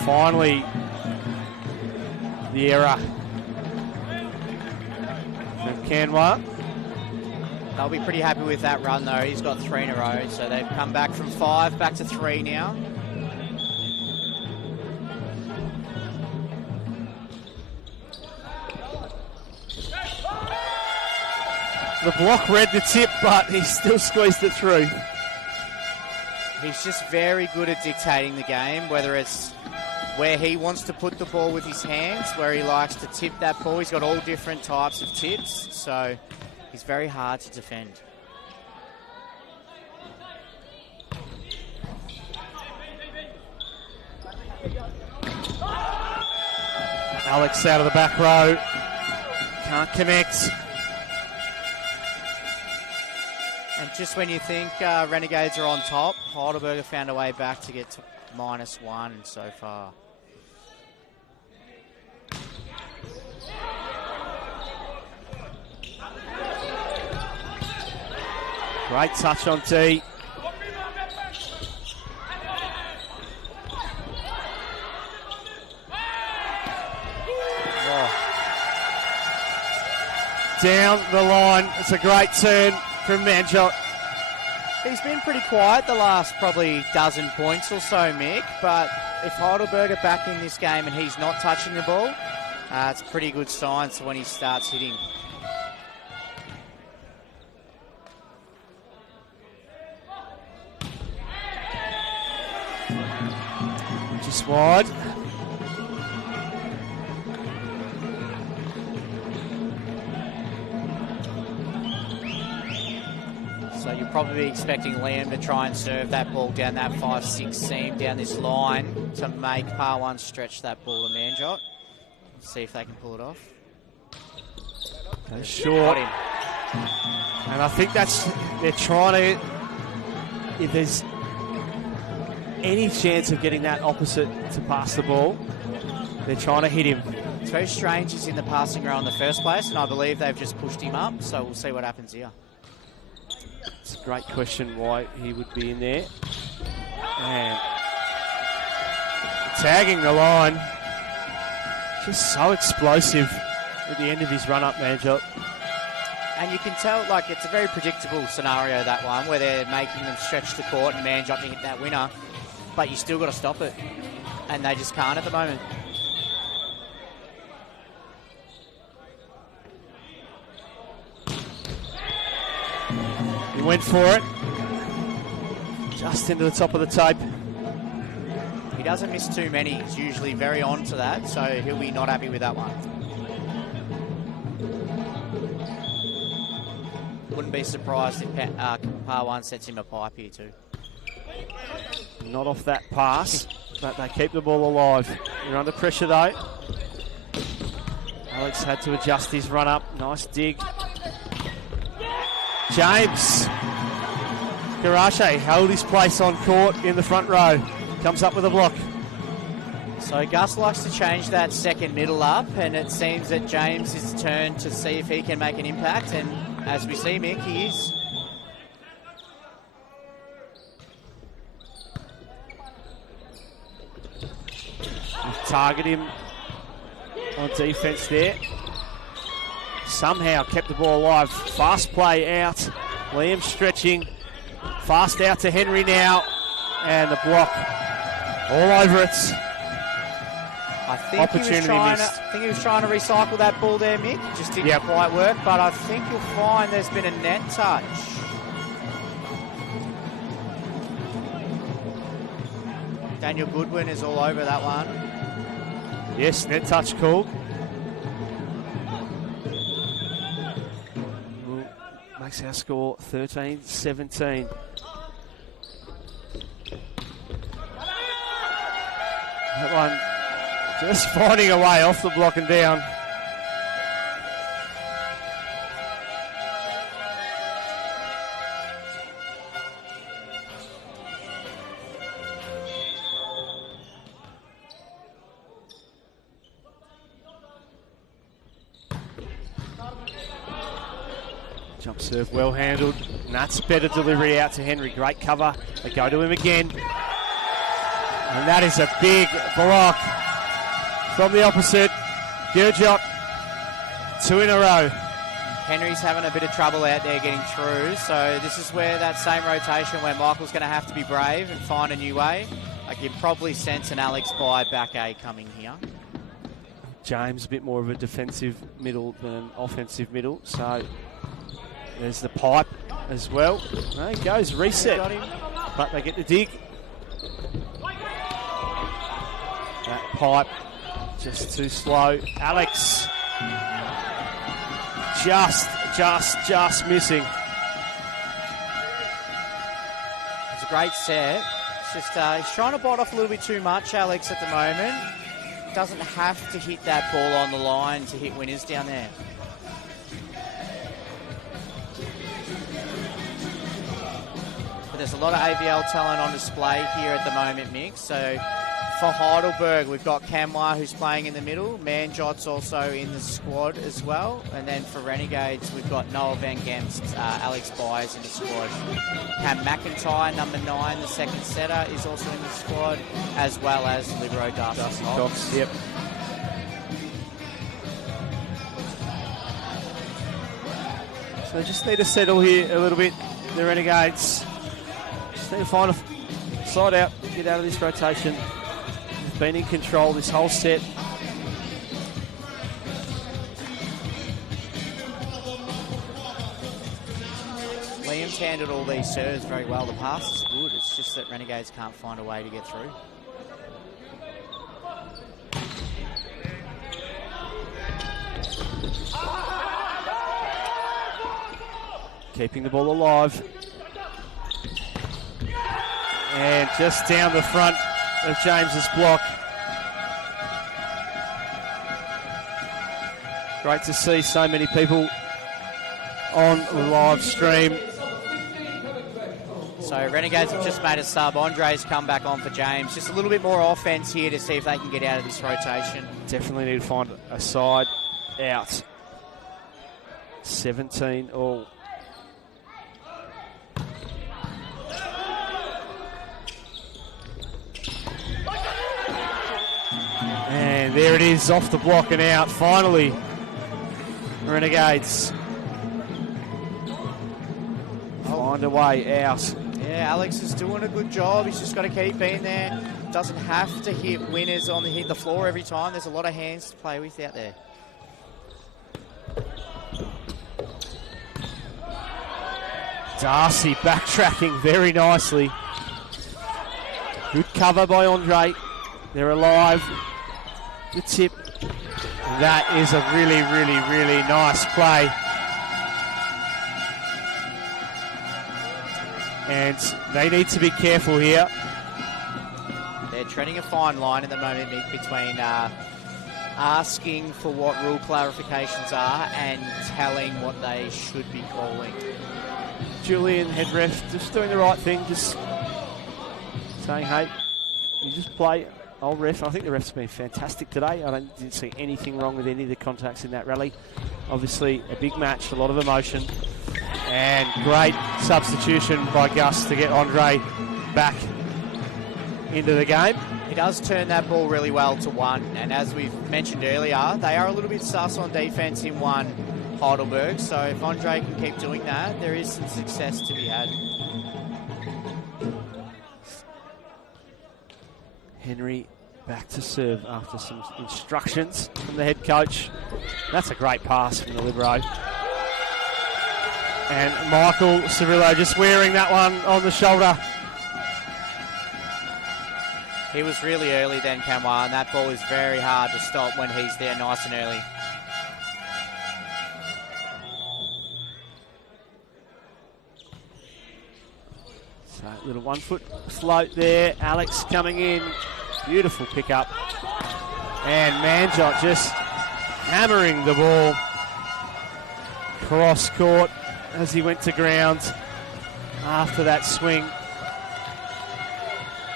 Finally, the error from Kanwar. They'll be pretty happy with that run, though. He's got 3 in a row, so they've come back from 5 back to 3 now. The block read the tip, but he still squeezed it through. He's just very good at dictating the game, whether it's where he wants to put the ball with his hands, where he likes to tip that ball. He's got all different types of tips, so he's very hard to defend. Alex out of the back row. Can't connect. And just when you think Renegades are on top, Heidelberg have found a way back to get to -1 so far. Great touch on T. Oh. Down the line. It's a great turn from Manjot. He's been pretty quiet the last probably dozen points or so, Mick, but if Heidelberg are back in this game and he's not touching the ball, it's a pretty good sign for when he starts hitting. Just wide. So you'll probably be expecting Liam to try and serve that ball down that 5-6 seam down this line to make par 1 stretch that ball to Manjot. See if they can pull it off. Go short. And I think they're trying to, if there's any chance of getting that opposite to pass the ball, they're trying to hit him. It's very strange he's in the passing row in the first place, and I believe they've just pushed him up, so we'll see what happens here. It's a great question why he would be in there. And tagging the line. Just so explosive at the end of his run-up, Manjot. And you can tell, like, it's a very predictable scenario, that one, where they're making them stretch the court and Manjot to hit that winner. But you still got to stop it. And they just can't at the moment. He went for it. Just into the top of the tape. He doesn't miss too many. He's usually very on to that, so he'll be not happy with that one. Wouldn't be surprised if par one sets him a pipe here too. Not off that pass, but they keep the ball alive. They're under pressure though. Alex had to adjust his run up. Nice dig. James Garache held his place on court in the front row. Comes up with a block. So Gus likes to change that second middle up, and it seems that James is turned to see if he can make an impact, and as we see, Mick, he is. Target him on defence there. Somehow kept the ball alive. Fast play out. Liam stretching. Fast out to Henry now. And the block all over it. I think he was trying to recycle that ball there, Mick. Just didn't quite work, but I think you'll find there's been a net touch. Daniel Goodwin is all over that one. Yes, net touch called. Makes our score 13-17. That one just finding a way off the block and down. Jump serve well handled. Nuts better delivery out to Henry. Great cover. They go to him again. And that is a big block from the opposite. Gurjot, 2 in a row. Henry's having a bit of trouble out there getting through, so this is where that same rotation where Michael's going to have to be brave and find a new way. I can probably sense an Alex by back A coming here. James a bit more of a defensive middle than an offensive middle, so there's the pipe as well. There he goes, reset. Got him. But they get the dig. That pipe just too slow. Alex just missing. It's a great set. It's just he's trying to bite off a little bit too much, Alex, at the moment. Doesn't have to hit that ball on the line to hit winners down there. But there's a lot of AVL talent on display here at the moment, Mick. So for Heidelberg, we've got Kamwar, who's playing in the middle. Manjot's also in the squad as well. And then for Renegades, we've got Noah Van Gemst, Alex Byers in the squad. Cam McIntyre, number 9, the second setter, is also in the squad, as well as Libero Darcy Cox. Yep. So they just need to settle here a little bit, the Renegades. Just need to find a side out, get out of this rotation. Been in control this whole set. Liam's handled all these serves very well. The pass is good. It's just that Renegades can't find a way to get through. Keeping the ball alive. And just down the front of James's block. Great to see so many people on the live stream. So Renegades have just made a sub. Andre's come back on for James. Just a little bit more offense here to see if they can get out of this rotation. Definitely need to find a side out. 17 all. And there it is, off the block and out, finally. Renegades find a way out. Yeah, Alex is doing a good job. He's just got to keep being there. Doesn't have to hit winners on the floor every time. There's a lot of hands to play with out there. Darcy backtracking very nicely. Good cover by Andre. They're alive. The tip. That is a really, really, really nice play. And they need to be careful here. They're treading a fine line at the moment, Mick, between asking for what rule clarifications are and telling what they should be calling. Julian, head ref, just doing the right thing, just saying, hey, you just play. Old ref, I think the ref's been fantastic today. I didn't see anything wrong with any of the contacts in that rally. Obviously, a big match, a lot of emotion, and great substitution by Gus to get Andre back into the game. He does turn that ball really well to one, and as we've mentioned earlier, they are a little bit sus on defence in one, Heidelberg, so if Andre can keep doing that, there is some success to be had. Henry back to serve after some instructions from the head coach. That's a great pass from the libero. And Michael Cirillo just wearing that one on the shoulder. He was really early then, Kamwa, and that ball is very hard to stop when he's there nice and early. So little 1 foot float there. Alex coming in. Beautiful pickup. And Manjot just hammering the ball cross court as he went to ground after that swing.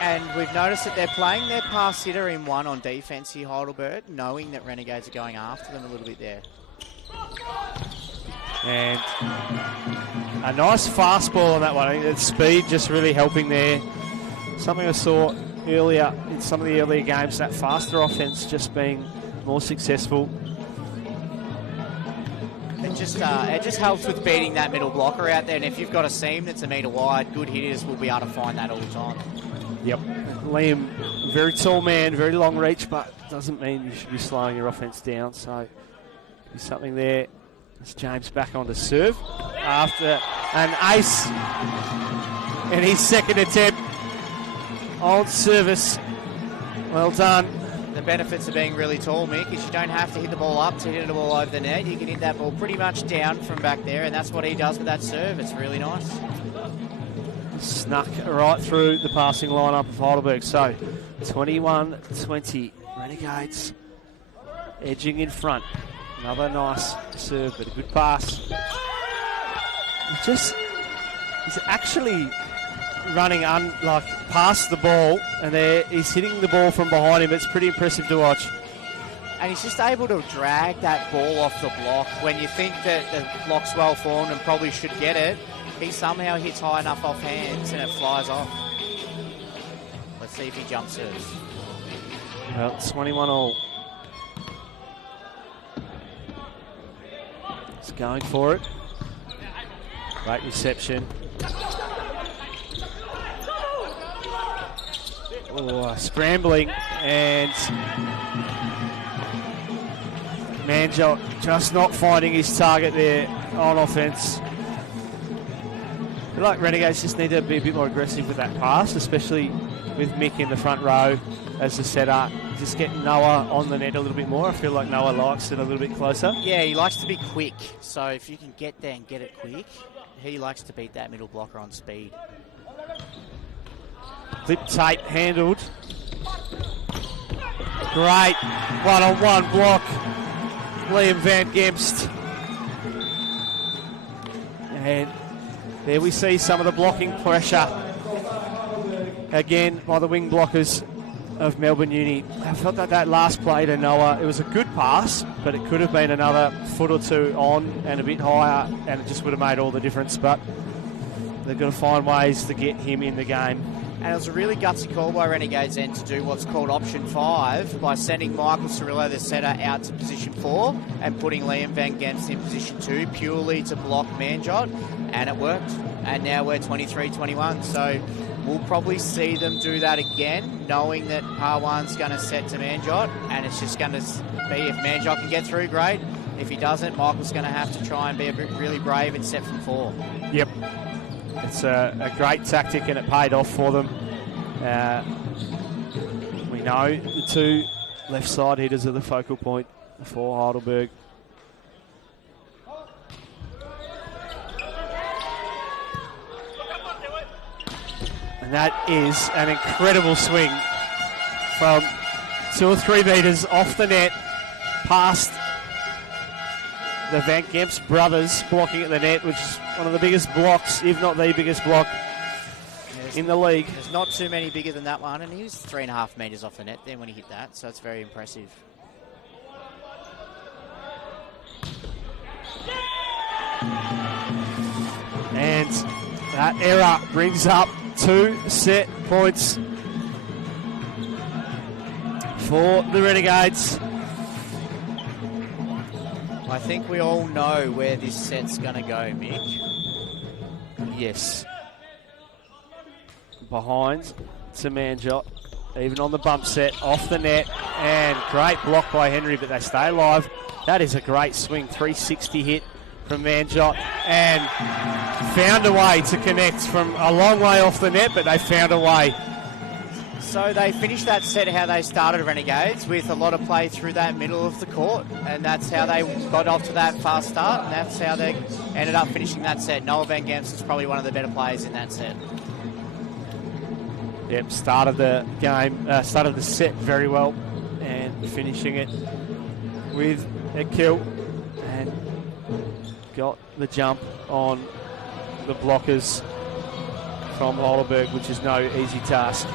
And we've noticed that they're playing their pass hitter in one on defence here, Heidelberg, knowing that Renegades are going after them a little bit there. And a nice fastball on that one. I think the speed just really helping there. Something I saw earlier in some of the earlier games, that faster offense just being more successful. It just helps with beating that middle blocker out there, and if you've got a seam that's a metre wide, good hitters will be able to find that all the time. Yep. Liam, very tall man, very long reach, but doesn't mean you should be slowing your offense down, so there's something there. It's James back on to serve after an ace in his second attempt on service. Well done. The benefits of being really tall, Mick, is you don't have to hit the ball up to hit the ball over the net. You can hit that ball pretty much down from back there, and that's what he does with that serve. It's really nice. Snuck right through the passing lineup of Heidelberg. So 21-20. Renegades edging in front. Another nice serve, but a good pass. He's actually running past the ball, and he's hitting the ball from behind him. It's pretty impressive to watch. And he's just able to drag that ball off the block when you think that the block's well formed and probably should get it. He somehow hits high enough off hands and it flies off. Let's see if he jump serves. Well, 21-all. He's going for it. Great reception. Scrambling, and Manjot just not finding his target there on offense. I feel like Renegades just need to be a bit more aggressive with that pass, especially with Mick in the front row as the setter. Just get Noah on the net a little bit more. I feel like Noah likes it a little bit closer. Yeah, he likes to be quick. So if you can get there and get it quick, he likes to beat that middle blocker on speed. Clip tape handled. Great one-on-one block. Liam Van Gemst. And there we see some of the blocking pressure again by the wing blockers of Melbourne Uni. I felt that last play to Noah, it was a good pass, but it could have been another foot or two on and a bit higher, and it just would have made all the difference. But they've got to find ways to get him in the game. And it was a really gutsy call by Renegades then to do what's called option 5 by sending Michael Cirillo, the setter, out to position 4 and putting Liam Van Gemst in position 2 purely to block Manjot, and it worked. And now we're 23-21, so we'll probably see them do that again, knowing that par 1's going to set to Manjot, and it's just going to be if Manjot can get through, great. If he doesn't, Michael's going to have to try and be a bit really brave and set from 4. Yep. It's a great tactic, and it paid off for them. You know, the two left side hitters are the focal point for Heidelberg. And that is an incredible swing from 2 or 3 metres off the net, past the Van Gemps brothers blocking at the net, which is one of the biggest blocks, if not the biggest block in the league. There's not too many bigger than that one, and he was 3.5 metres off the net then when he hit that, so it's very impressive. And that error brings up 2 set points for the Renegades. I think we all know where this set's going to go, Mick. Yes. Behind to Manjot, even on the bump set, off the net, and great block by Henry, but they stay alive. That is a great swing, 360 hit from Manjot, and found a way to connect from a long way off the net, but they found a way. So they finished that set how they started, Renegades, with a lot of play through that middle of the court, and that's how they got off to that fast start, and that's how they ended up finishing that set. Noah Van Gemps is probably one of the better players in that set. Yep, started the game, started the set very well, and finishing it with a kill, and got the jump on the blockers from Heidelberg, which is no easy task.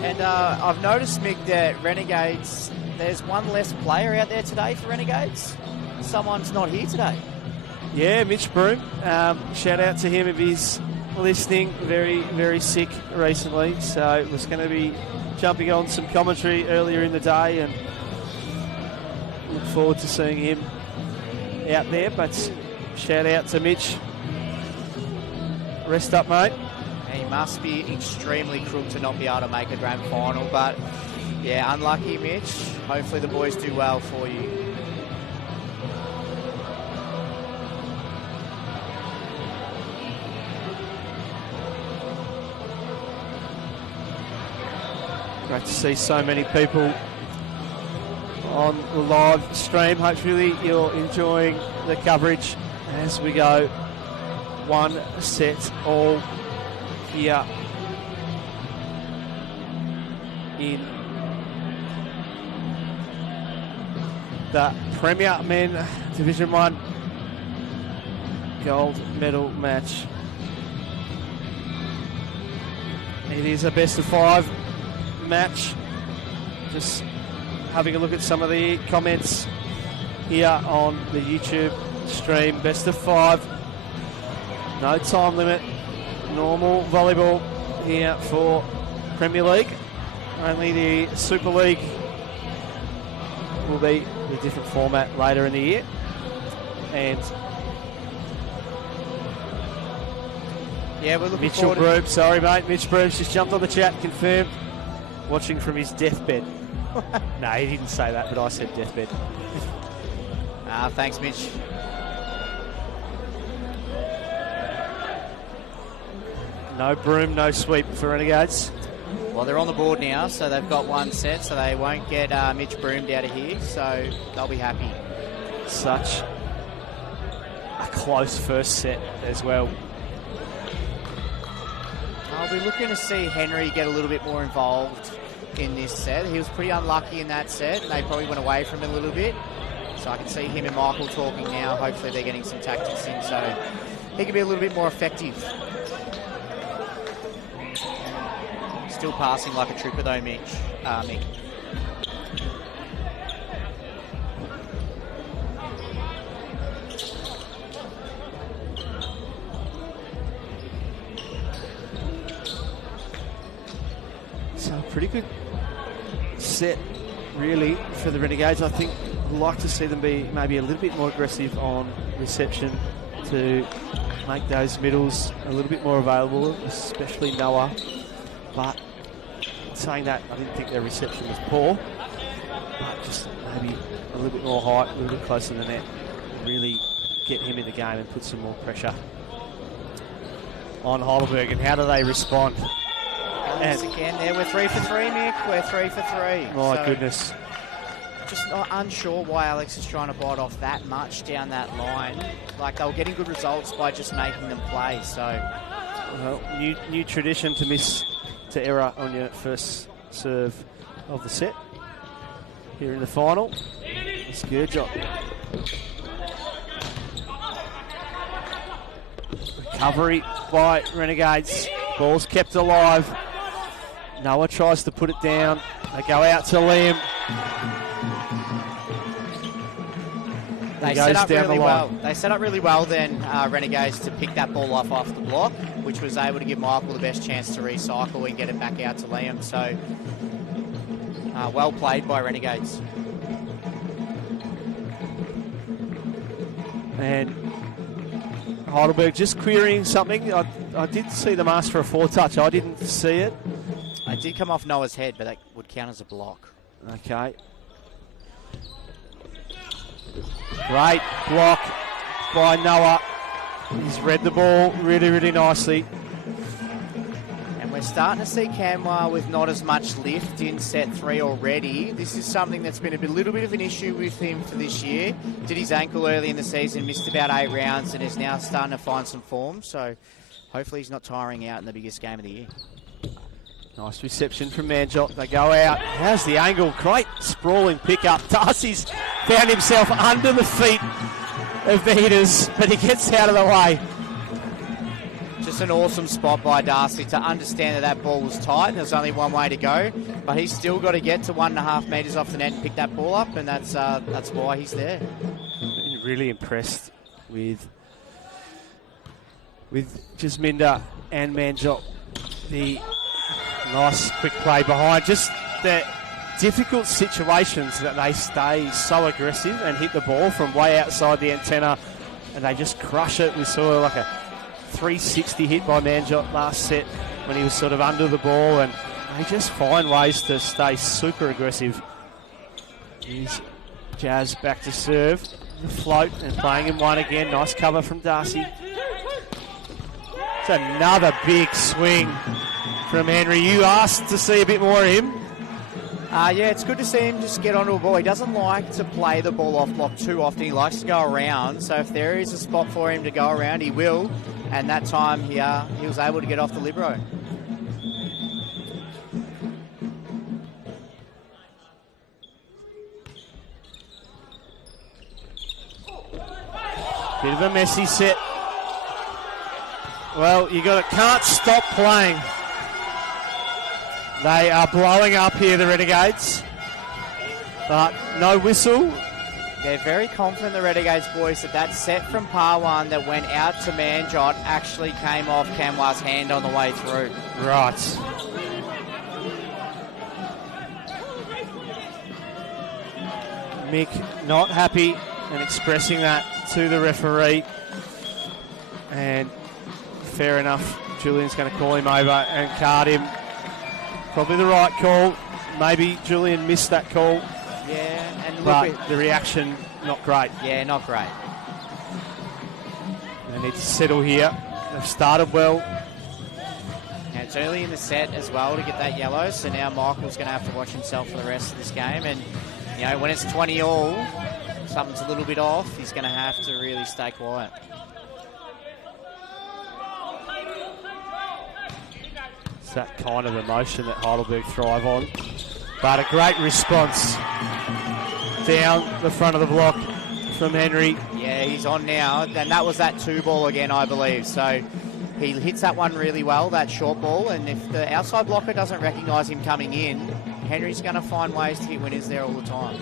And I've noticed, Mick, that Renegades, there's one less player out there today for Renegades. Someone's not here today. Yeah, Mitch Broom. Shout out to him if he's listening. Very, very sick recently. So was going to be jumping on some commentary earlier in the day, and look forward to seeing him out there. But shout out to Mitch. Rest up, mate. He must be extremely crook to not be able to make a grand final, but yeah, unlucky, Mitch. Hopefully the boys do well for you. Great to see so many people on the live stream. Hopefully you're enjoying the coverage as we go 1 set all here in the Premier Men Division 1 gold medal match. It is a best of 5 match. Just having a look at some of the comments here on the YouTube stream. Best of 5, no time limit, normal volleyball here for Premier League. Only the Super League will be a different format later in the year. And yeah, we're looking Mitchell forward Broom, sorry mate, Mitch Broom's just jumped on the chat, confirmed, watching from his deathbed. No, he didn't say that, but I said deathbed. Thanks, Mitch. No Broom, no sweep for Renegades. Well, they're on the board now, so they've got 1 set, so they won't get Mitch Broomed out of here, so they'll be happy. Such a close first set as well. I'll be looking to see Henry get a little bit more involved in this set. He was pretty unlucky in that set, and they probably went away from him a little bit. So I can see him and Michael talking now. Hopefully they're getting some tactics in, so he can be a little bit more effective. Still passing like a trooper though, Mick. So pretty good set, really, for the Renegades. I think I'd like to see them be maybe a little bit more aggressive on reception to make those middles a little bit more available, especially Noah. But saying that, I didn't think their reception was poor, but just maybe a little bit more height, a little bit closer to the net, really get him in the game and put some more pressure on Heidelberg. And how do they respond? Once again, there we're 3 for 3, Mick. We're 3 for 3. My goodness. Just not unsure why Alex is trying to bite off that much down that line. Like, they were getting good results by just making them play. So, well, new tradition to miss to error on your first serve of the set here in the final. That's good job. Recovery by Renegades. Ball's kept alive. Noah tries to put it down. They go out to Liam. They set up really well. They set up really well then, Renegades, to pick that ball off the block, which was able to give Michael the best chance to recycle and get it back out to Liam. So, well played by Renegades. And Heidelberg just querying something. I did see them ask for a four-touch. I didn't see it. It did come off Noah's head, but that would count as a block. Okay. Great block by Noah. He's read the ball really, really nicely. And we're starting to see Kamwa with not as much lift in set 3 already. This is something that's been a little bit of an issue with him for this year. Did his ankle early in the season, missed about 8 rounds, and is now starting to find some form. So hopefully he's not tiring out in the biggest game of the year. Nice reception from Manjot. They go out. How's the angle? Great sprawling pickup. Darcy's found himself under the feet of the hitters, but he gets out of the way. Just an awesome spot by Darcy to understand that ball was tight and there's only one way to go, but he's still got to get to 1.5 metres off the net and pick that ball up, and that's why he's there. Been really impressed with Jasminda and Manjot. The nice quick play behind. Just the difficult situations that they stay so aggressive and hit the ball from way outside the antenna, and they just crush it. We saw like a 360 hit by Manjot last set when he was sort of under the ball, and they just find ways to stay super aggressive. Here's Jazz back to serve. The float and playing in one again. Nice cover from Darcy. It's another big swing from Henry. You asked to see a bit more of him. Yeah, it's good to see him just get onto a ball. He doesn't like to play the ball off block too often. He likes to go around. So if there is a spot for him to go around, he will. And that time he was able to get off the libero. Bit of a messy set. Well, can't stop playing. They are blowing up here, the Renegades. But no whistle. They're very confident, the Renegades boys, that set from par 1 that went out to Manjot actually came off Kamwa's hand on the way through. Right. Mick not happy and expressing that to the referee. And fair enough, Julian's going to call him over and card him. Probably the right call. Maybe Julian missed that call. Yeah, and but the reaction, not great. Yeah, not great. They need to settle here. They've started well. And it's early in the set as well to get that yellow, so now Michael's going to have to watch himself for the rest of this game. And, you know, when it's 20 all, something's a little bit off, he's going to have to really stay quiet. It's that kind of emotion that Heidelberg thrive on. But a great response down the front of the block from Henry. Yeah, he's on now. And that was that 2 ball again, I believe. So he hits that one really well, that short ball. And if the outside blocker doesn't recognise him coming in, Henry's going to find ways to hit winners there all the time.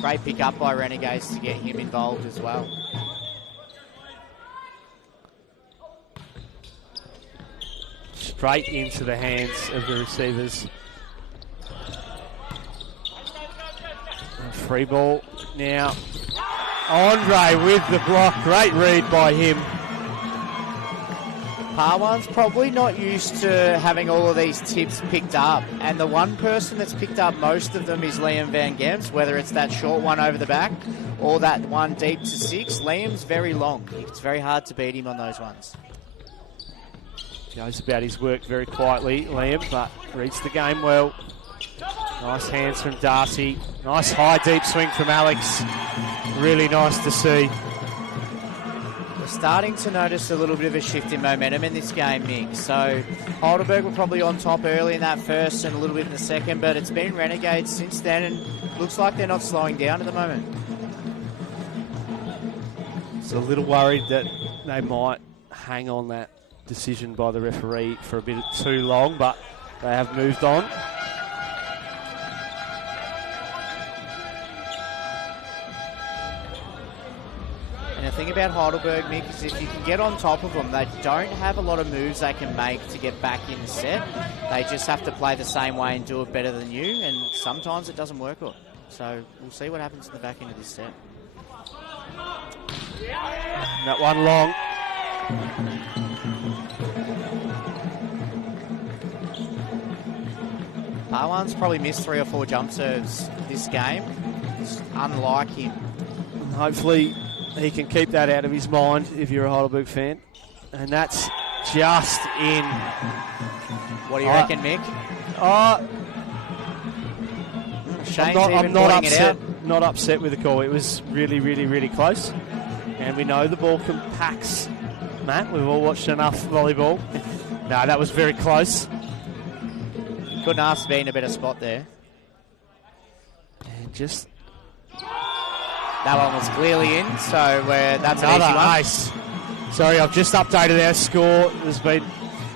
Great pick up by Renegades to get him involved as well. Straight into the hands of the receivers. And free ball now. Andre with the block. Great read by him. Par 1's probably not used to having all of these tips picked up, and the one person that's picked up most of them is Liam Van Gemst, whether it's that short one over the back or that one deep to 6. Liam's very long. It's very hard to beat him on those ones. Goes about his work very quietly, Liam, but reads the game well. Nice hands from Darcy. Nice high, deep swing from Alex. Really nice to see. We're starting to notice a little bit of a shift in momentum in this game, Nick. So Heidelberg were probably on top early in that first and a little bit in the second, but it's been Renegades since then, and looks like they're not slowing down at the moment. It's a little worried that they might hang on that decision by the referee for a bit too long, but they have moved on. And the thing about Heidelberg, Mick, is if you can get on top of them, they don't have a lot of moves they can make to get back in the set. They just have to play the same way and do it better than you, and sometimes it doesn't work out. So we'll see what happens in the back end of this set. That one long. Parwan's probably missed 3 or 4 jump serves this game. It's unlike him. Hopefully he can keep that out of his mind if you're a Heidelberg fan. And that's just in. What do you reckon, Mick? Shane's I'm not upset with the call. It was really, really, really close. And we know the ball compacts. Matt, we've all watched enough volleyball. No, that was very close. Couldn't ask to be in a better spot there. And just... That one was clearly in, so that's an another easy one. ace. Sorry, I've just updated our score. There's been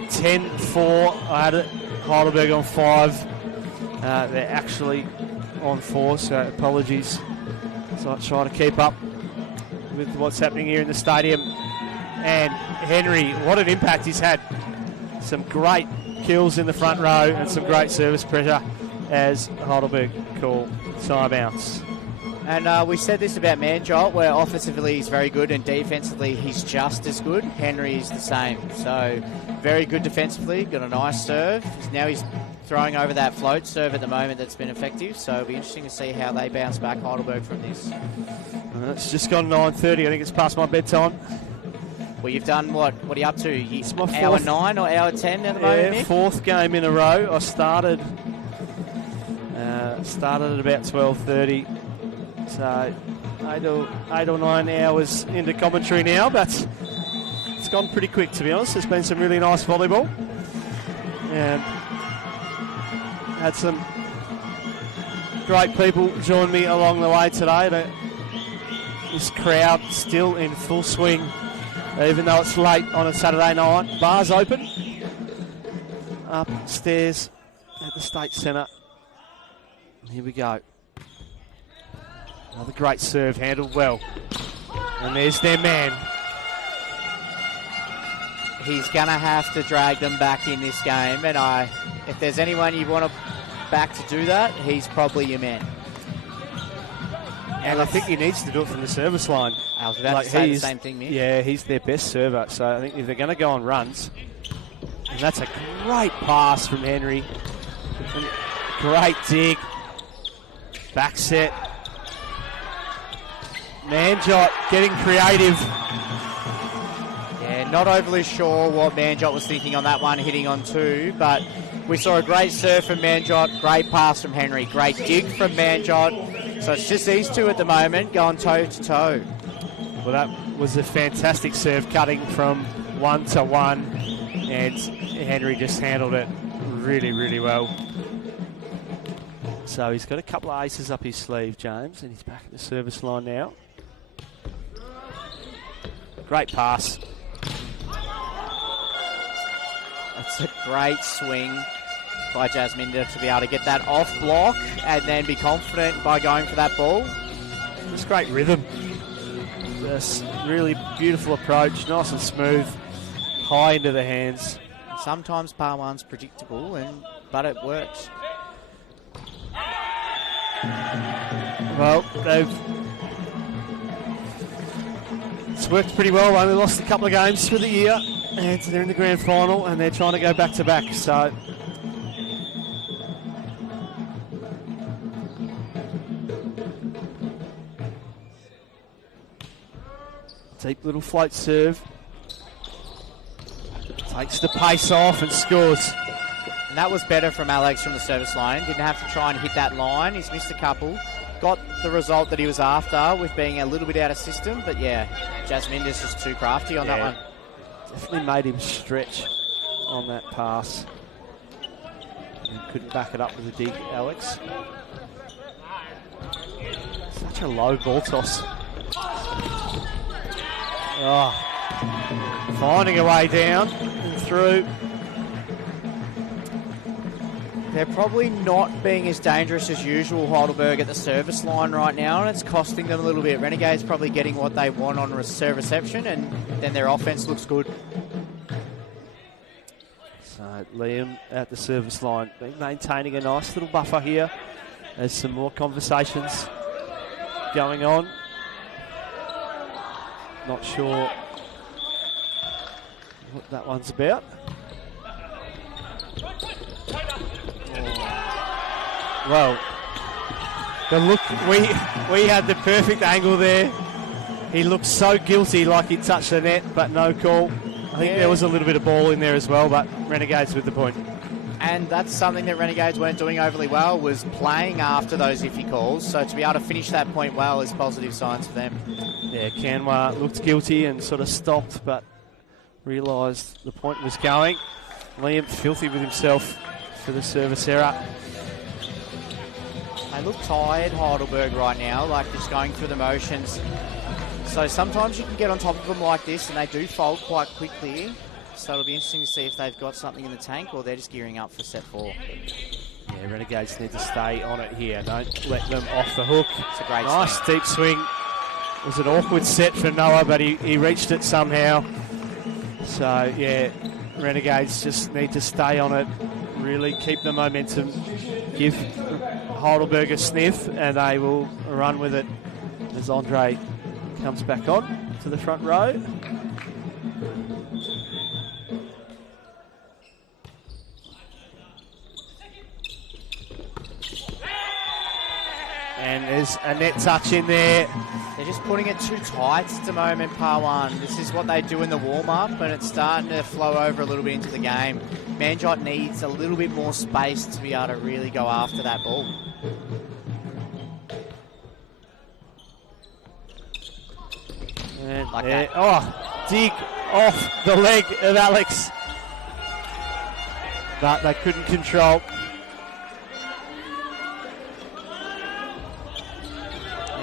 10-4. I had it Heidelberg on 5. They're actually on 4, so apologies. So I try to keep up with what's happening here in the stadium. And Henry, what an impact he's had. Some great kills in the front row and some great service pressure as Heidelberg call timeouts. And we said this about Manjot, where offensively he's very good and defensively he's just as good. Henry is the same. So very good defensively, got a nice serve. Now he's throwing over that float serve at the moment that's been effective. So it'll be interesting to see how they bounce back, Heidelberg, from this. It's just gone 9:30. I think it's past my bedtime. Well, you've done what? What are you up to? It's my hour 9 or hour 10 at the moment, Mick? 4th game in a row. I started at about 12:30. So 8 or 9 hours into commentary now, but it's gone pretty quick, to be honest. There's been some really nice volleyball. And had some great people join me along the way today. This crowd still in full swing, even though it's late on a Saturday night. Bars open. Upstairs at the State Centre. Here we go. Another great serve, handled well. And there's their man. He's going to have to drag them back in this game. And if there's anyone you want to back to do that, he's probably your man. And I think he needs to do it from the service line. I was about to say the same thing, Mick. Yeah, he's their best server. So I think if they're going to go on runs, and that's a great pass from Henry. Great dig. Back set. Manjot getting creative. Yeah, not overly sure what Manjot was thinking on that one, hitting on 2, but we saw a great serve from Manjot, great pass from Henry, great dig from Manjot. So it's just these two at the moment going toe to toe. Well, that was a fantastic serve, cutting from 1-1, and Henry just handled it really, really well. So he's got a couple of aces up his sleeve, James, and he's back at the service line now. Great pass. It's a great swing by Jasminder to be able to get that off block and then be confident by going for that ball. Just great rhythm. Just really beautiful approach, nice and smooth, high into the hands. Sometimes par one's predictable, but it works. Well, it's worked pretty well. Only lost a couple of games for the year, and they're in the grand final, and they're trying to go back to back. So deep little float serve. Takes the pace off and scores. And that was better from Alex from the service line. Didn't have to try and hit that line. He's missed a couple. Got the result that he was after with being a little bit out of system. But yeah, Jasminder's just too crafty on that one. Definitely made him stretch on that pass. And couldn't back it up with a dig, Alex. Such a low ball toss. Oh, finding a way down and through. They're probably not being as dangerous as usual, Heidelberg, at the service line right now, and it's costing them a little bit. Renegades probably getting what they want on serve reception, and then their offense looks good. So Liam at the service line, maintaining a nice little buffer here. There's some more conversations going on. Not sure what that one's about. Well, the look, we had the perfect angle there. He looked so guilty, like he touched the net, but no call. I think there was a little bit of ball in there as well, but Renegades with the point. And that's something that Renegades weren't doing overly well, was playing after those iffy calls. So to be able to finish that point well is positive signs for them. Yeah, Canwa looked guilty and sort of stopped, but realised the point was going. Liam filthy with himself for the service error. They look tired, Heidelberg, right now, like just going through the motions. So sometimes you can get on top of them like this, and they do fold quite quickly. So it'll be interesting to see if they've got something in the tank or they're just gearing up for set 4. Yeah, Renegades need to stay on it here. Don't let them off the hook. It's a great nice swing. Deep swing. It was an awkward set for Noah, but he reached it somehow. So, yeah, Renegades just need to stay on it, really keep the momentum, give Heidelberg a sniff, and they will run with it as Andre comes back on to the front row. And there's a net touch in there. They're just putting it too tight at the moment, par 1. This is what they do in the warm-up, and it's starting to flow over a little bit into the game. Manjot needs a little bit more space to be able to really go after that ball. And like that. Oh, dig off the leg of Alex. But they couldn't control.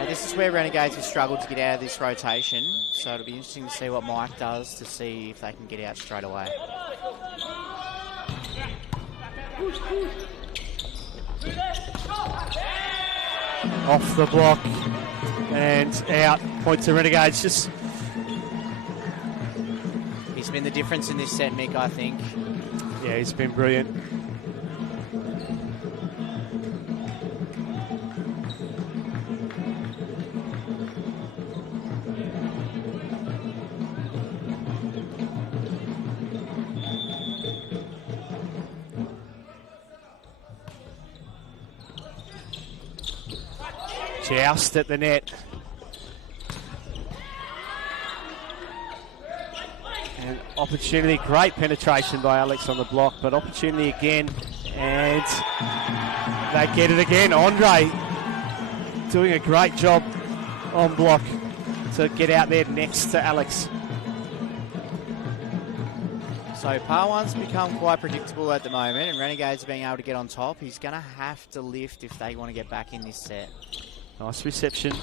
This is where Renegades have struggled to get out of this rotation, so it'll be interesting to see what Mike does to see if they can get out straight away. Off the block and out. Point to Renegades. Just he's been the difference in this set, Mick, I think. Yeah, he's been brilliant. Joust at the net. And opportunity, great penetration by Alex on the block, but opportunity again, and they get it again. Andre doing a great job on block to get out there next to Alex. So par 1's become quite predictable at the moment, and Renegades are being able to get on top. He's going to have to lift if they want to get back in this set. Nice reception.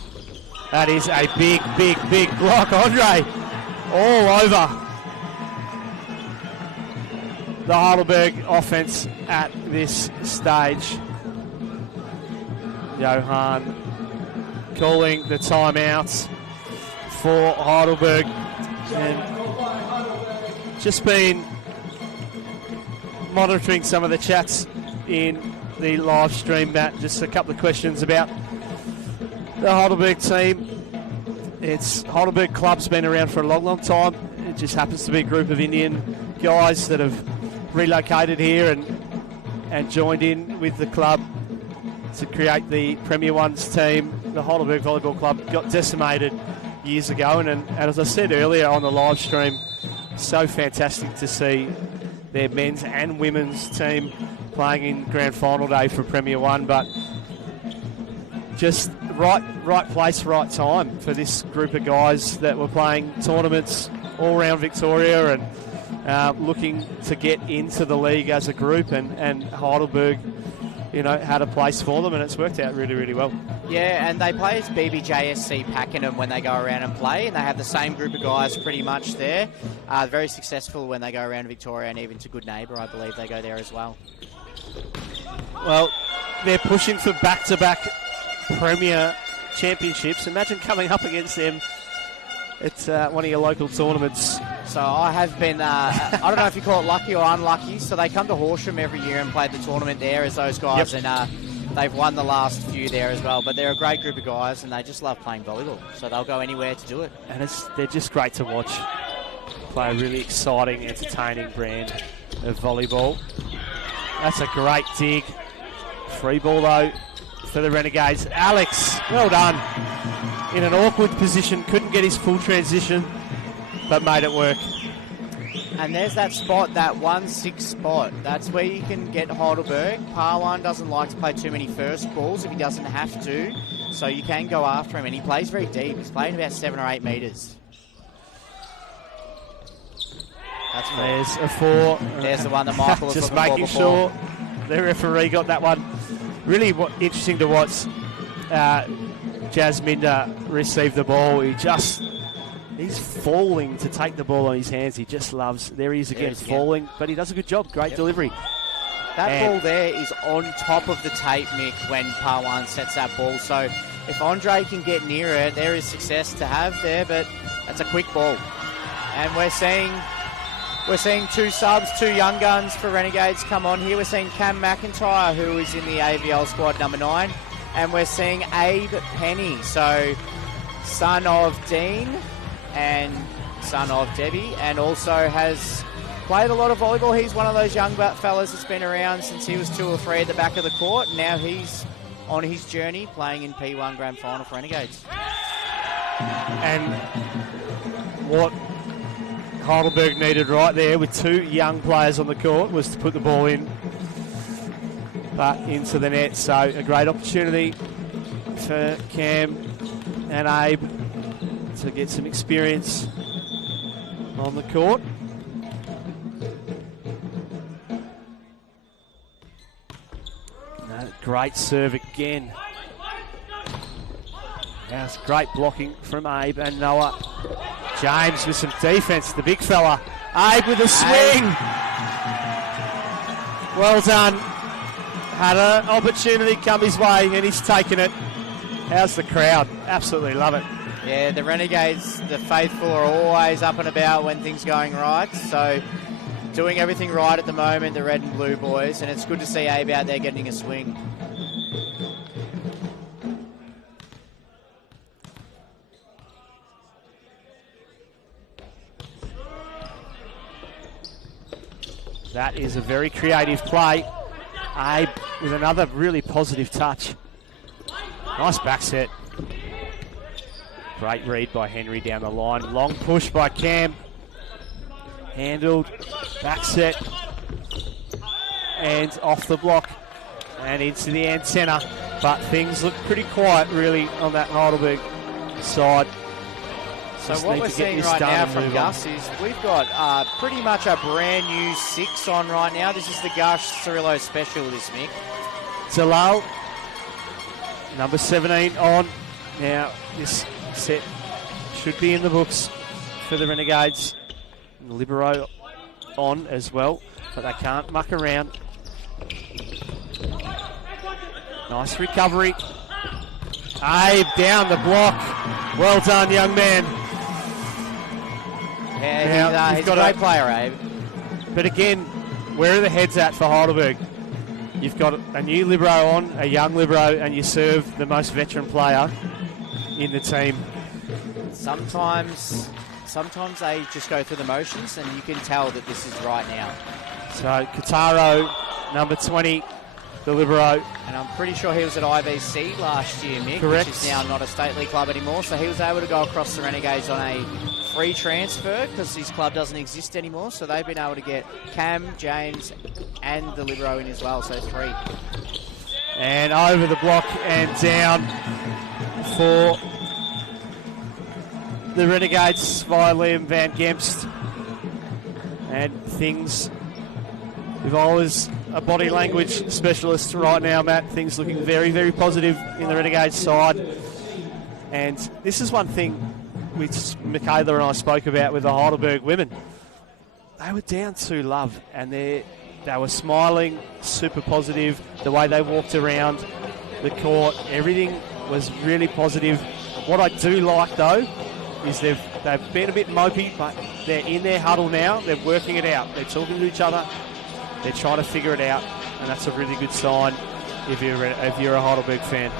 That is a big, big, big block. Andre all over the Heidelberg offense at this stage. Johan calling the timeouts for Heidelberg. And just been monitoring some of the chats in the live stream, Matt. Just a couple of questions about the Heidelberg team. It's Heidelberg Club's been around for a long, long time. It just happens to be a group of Indian guys that have relocated here and joined in with the club to create the Premier Ones team. The Heidelberg Volleyball Club got decimated years ago, and as I said earlier on the live stream, so fantastic to see their men's and women's team playing in grand final day for Premier 1, but just right place, right time for this group of guys that were playing tournaments all around Victoria and looking to get into the league as a group, and Heidelberg, had a place for them, and it's worked out really, really well. Yeah, and they play as BBJSC Pakenham when they go around and play, and they have the same group of guys pretty much there. Very successful when they go around Victoria, and even to Good Neighbour, I believe they go there as well. Well, they're pushing for back-to-back Premier Championships. Imagine coming up against them at one of your local tournaments. So I have been, I don't know if you call it lucky or unlucky, so they come to Horsham every year and play the tournament there as those guys, yep. And they've won the last few there as well, but they're a great group of guys and they just love playing volleyball, so they'll go anywhere to do it. And they're just great to watch. Play a really exciting, entertaining brand of volleyball. That's a great dig. Free ball though for the Renegades. Alex, well done. In an awkward position, couldn't get his full transition, but made it work. And there's that spot, that 1-6 spot. That's where you can get Heidelberg. Parwan doesn't like to play too many first balls if he doesn't have to, so you can go after him, and he plays very deep. He's playing about 7 or 8 metres. That's four. There's a 4. There's the one that Michael was just looking making for before. sure the referee got that one. Really interesting to watch. Jasminder received the ball. He's falling to take the ball on his hands. He just loves. There he is again, falling, but he does a good job. Great delivery. That ball there is on top of the tape, Mick, when Parwan sets that ball. So if Andre can get near it, there is success to have there, but that's a quick ball. And we're seeing 2 subs, 2 young guns for Renegades come on here. We're seeing Cam McIntyre, who is in the AVL squad number 9, and we're seeing Abe Penny, so son of Dean and son of Debbie, and also has played a lot of volleyball. He's one of those young fellas that's been around since he was 2 or 3 at the back of the court. Now he's on his journey playing in P1 Grand Final for Renegades. And what Heidelberg needed right there with 2 young players on the court was to put the ball in, but into the net. So a great opportunity for Cam and Abe to get some experience on the court. Great serve again. That's great blocking from Abe and Noah. James with some defense, the big fella. Abe with a swing. Well done. Had an opportunity come his way and he's taken it. How's the crowd? Absolutely love it. Yeah, the Renegades, the faithful, are always up and about when things are going right. So doing everything right at the moment, the red and blue boys, and it's good to see Abe out there getting a swing. That is a very creative play. Abe with another really positive touch. Nice back set. Great read by Henry down the line. Long push by Cam. Handled. Back set. And off the block. And into the antenna. But things look pretty quiet, really, on that Heidelberg side. So what we're seeing right now from Gus is we've got pretty much a brand new 6 on right now. This is the Gus Cirillo special, this, Mick. Zalal, number 17 on. Now, this set should be in the books for the Renegades. And the Libero on as well, but they can't muck around. Nice recovery. Abe down the block. Well done, young man. Yeah, he's a great player, Abe. But again, where are the heads at for Heidelberg? You've got a new libero on, a young libero, and you serve the most veteran player in the team. Sometimes they just go through the motions, and you can tell that this is right now. So Kataro, number 20, the libero. And I'm pretty sure he was at IVC last year, Mick, correct, which is now not a state league club anymore. So he was able to go across the Renegades on a free transfer because his club doesn't exist anymore. So they've been able to get Cam, James, and the Libero in as well. So 3. And over the block and down for the Renegades via Liam Van Gemst. And things, if I was a body language specialist right now, Matt, things looking very, very positive in the Renegades side. And this is one thing which Michaela and I spoke about with the Heidelberg women. They were down 2-love and they were smiling, super positive. The way they walked around the court, everything was really positive. What I do like, though, is they've been a bit mopey, but they're in their huddle now. They're working it out. They're talking to each other. They're trying to figure it out, and that's a really good sign if you're a Heidelberg fan.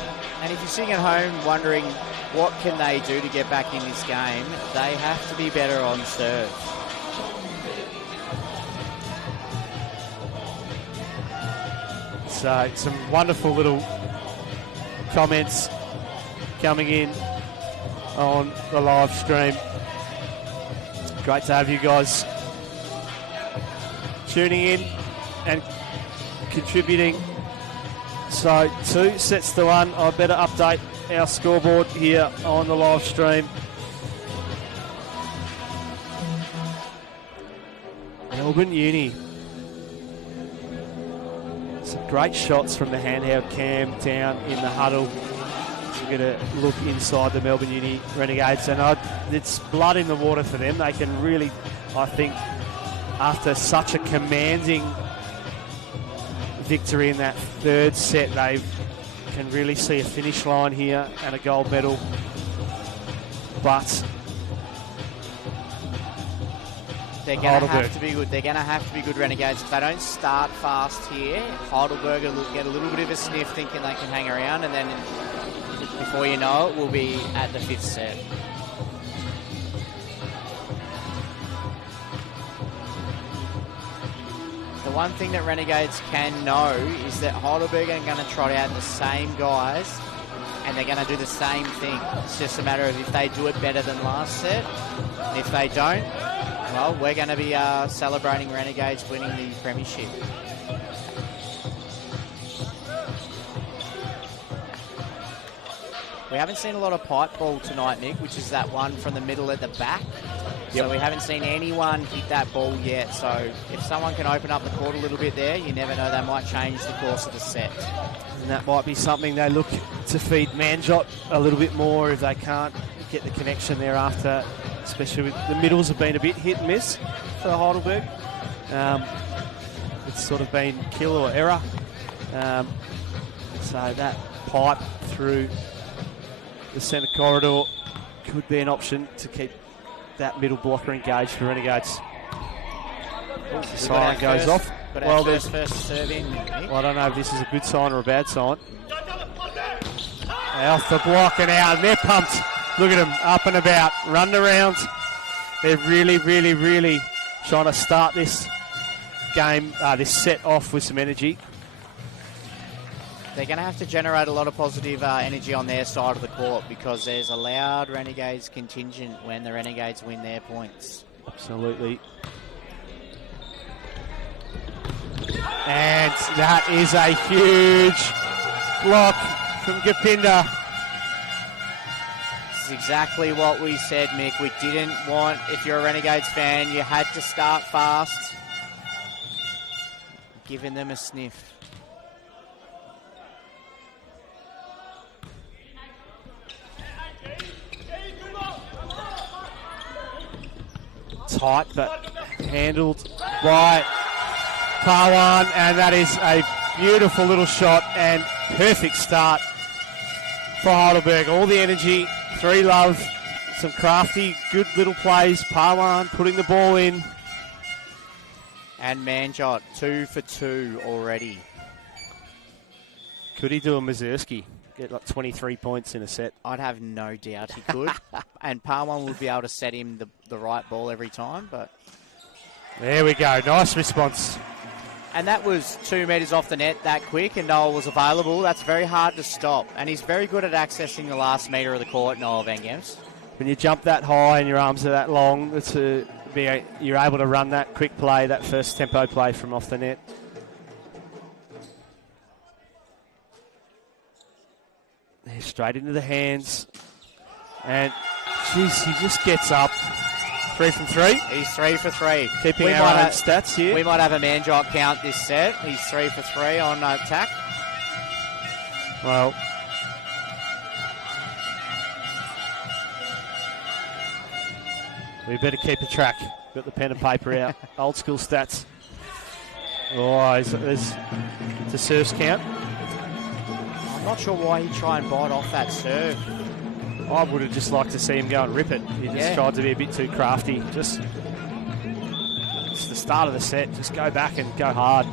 And if you're sitting at home wondering what can they do to get back in this game, they have to be better on serve. So some wonderful little comments coming in on the live stream. Great to have you guys tuning in and contributing. So 2-1. I better update our scoreboard here on the live stream. Melbourne Uni. Some great shots from the handheld cam down in the huddle. We're going to look inside the Melbourne Uni Renegades, and it's blood in the water for them. They can really, I think, after such a commanding victory in that third set, they can really see a finish line here and a gold medal. But they're going to have to be good. They're going to have to be good, Renegades. If they don't start fast here, Heidelberg will get a little bit of a sniff thinking they can hang around, and then before you know it, we'll be at the 5th set. The one thing that Renegades can know is that Heidelberg are going to trot out the same guys and they're going to do the same thing. It's just a matter of if they do it better than last set. And if they don't, well, we're going to be celebrating Renegades winning the premiership. We haven't seen a lot of pipe ball tonight, Nick, which is that one from the middle at the back. Yep. So we haven't seen anyone hit that ball yet. So if someone can open up the court a little bit there, you never know, they might change the course of the set. And that might be something they look to feed Manjot a little bit more if they can't get the connection thereafter, especially with the middles have been a bit hit and miss for Heidelberg. It's sort of been kill or error. So that pipe through the centre corridor could be an option to keep that middle blocker engaged for Renegades. The siren goes off. Well, there's first serve in. Well, I don't know if this is a good sign or a bad sign. Off the block and out, and they're pumped. Look at them, up and about, running around. They're really, really, really trying to start this game, this set off with some energy. They're going to have to generate a lot of positive energy on their side of the court because there's a loud Renegades contingent when the Renegades win their points. Absolutely. And that is a huge block from Gopinda. This is exactly what we said, Mick. We didn't want, if you're a Renegades fan, you had to start fast. Giving them a sniff. Tight, but handled by Parwan, and that is a beautiful little shot and perfect start for Heidelberg. All the energy, 3-love, some crafty, good little plays. Parwan putting the ball in. And Manjot, 2 for 2 already. Could he do a Mazurski? Get like 23 points in a set. I'd have no doubt he could. And Parwan would be able to set him the right ball every time. But there we go. Nice response. And that was 2 metres off the net that quick, and Noel was available. That's very hard to stop. And he's very good at accessing the last metre of the court, Noel Van Gemst. when you jump that high and your arms are that long, you're able to run that quick play, that first tempo play from off the net. There, straight into the hands. And, geez, he just gets up. 3 from 3. He's 3 for 3. Keeping our own stats here. We might have a man-drop count this set. He's 3 for 3 on attack. Well, we better keep a track. Got the pen and paper out. Old school stats. Oh, there's the serves count. I'm not sure why he tried and bite off that serve. I would have just liked to see him go and rip it. He just tried to be a bit too crafty. It's the start of the set. Just go back and go hard.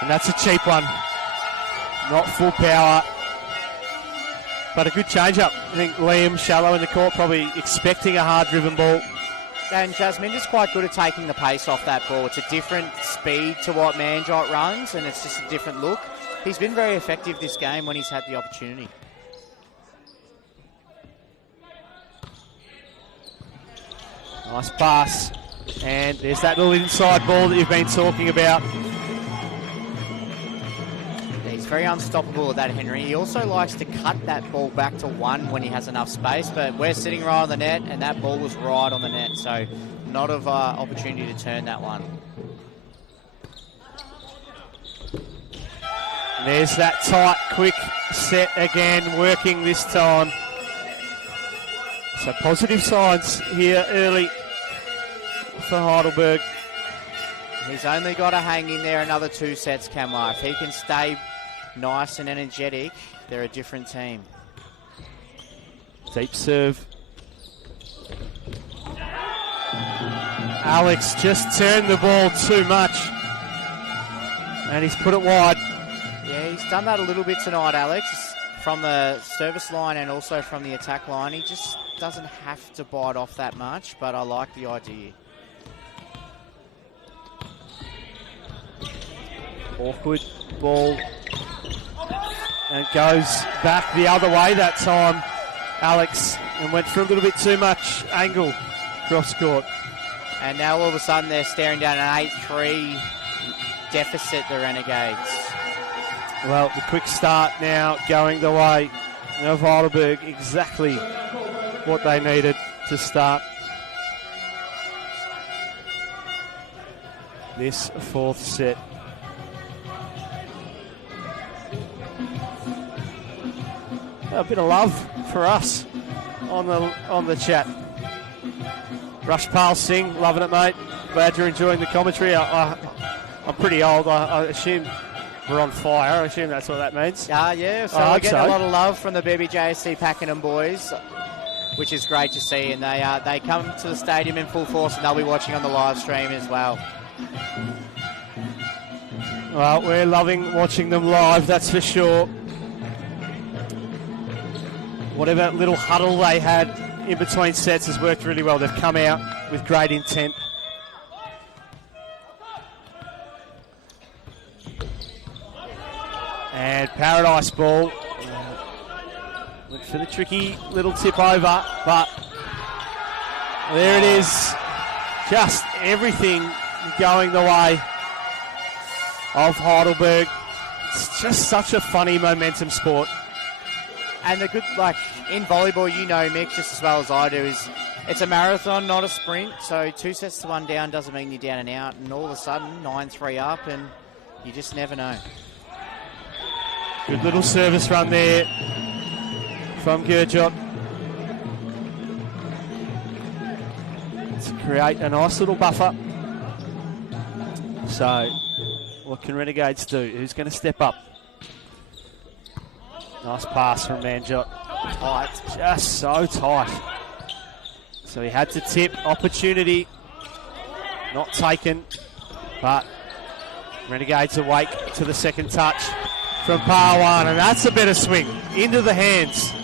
And that's a cheap one. Not full power. But a good change-up. I think Liam, shallow in the court, probably expecting a hard-driven ball. And Jasmine is quite good at taking the pace off that ball. It's a different speed to what Manjot runs, and it's just a different look. He's been very effective this game when he's had the opportunity. Nice pass. And there's that little inside ball that you've been talking about. He's very unstoppable at that, Henry. He also likes to cut that ball back to 1 when he has enough space, but we're sitting right on the net, and that ball was right on the net, so not of opportunity to turn that one. And there's that tight, quick set again, working this time. So positive signs here early for Heidelberg. He's only got to hang in there another 2 sets, Kamar. If he can stay nice and energetic, they're a different team. Deep serve. Alex just turned the ball too much. And he's put it wide. Yeah, he's done that a little bit tonight, Alex. From the service line and also from the attack line. He just doesn't have to bite off that much, but I like the idea. Awkward ball. And goes back the other way that time, Alex, and went for a little bit too much angle cross court. And now all of a sudden they're staring down an 8-3 deficit, the Renegades. Well, the quick start now going the way of Heidelberg, exactly what they needed to start this 4th set. A bit of love for us on the chat. Rushpal Singh, loving it, mate. Glad you're enjoying the commentary. I'm pretty old. I assume we're on fire. I assume that's what that means. Yeah. So we're getting a lot of love from the BBJSC Pakenham boys, which is great to see. And they come to the stadium in full force, and they'll be watching on the live stream as well. Well, we're loving watching them live, that's for sure. Whatever little huddle they had in between sets has worked really well. They've come out with great intent. And Paradise ball. Went for the tricky little tip over, but there it is. Just everything going the way of Heidelberg. It's just such a funny momentum sport. And the good, in volleyball, you know, Mick, just as well as I do, is it's a marathon, not a sprint. So 2 sets to 1 down doesn't mean you're down and out. And all of a sudden, 9-3 up, and you just never know. Good little service run there from Gurjot to create a nice little buffer. So, what can Renegades do? Who's going to step up? Nice pass from Manjot. Tight, just so tight. So he had to tip. Opportunity not taken, but Renegades awake to the second touch from Parwan, and that's a better swing into the hands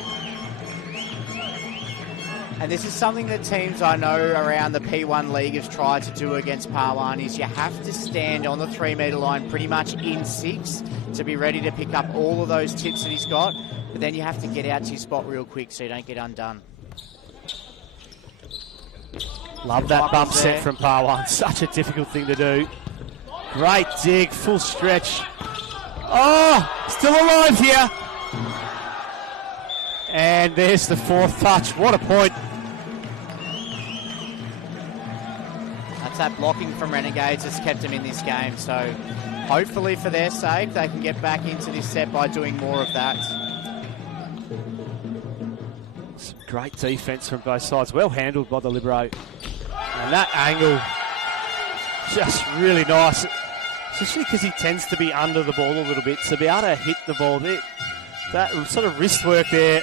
And this is something that teams I know around the P1 League have tried to do against Parwan, is you have to stand on the 3 metre line pretty much in 6 to be ready to pick up all of those tips that he's got. But then you have to get out to your spot real quick so you don't get undone. Love that bump set from Parwan. Such a difficult thing to do. Great dig, full stretch. Oh, still alive here. And there's the 4th touch. What a point. That's that blocking from Renegades that's kept them in this game. So hopefully for their sake, they can get back into this set by doing more of that. Some great defence from both sides. Well handled by the Libero. And that angle, just really nice. Especially because he tends to be under the ball a little bit. So be able to hit the ball there. That sort of wrist work there.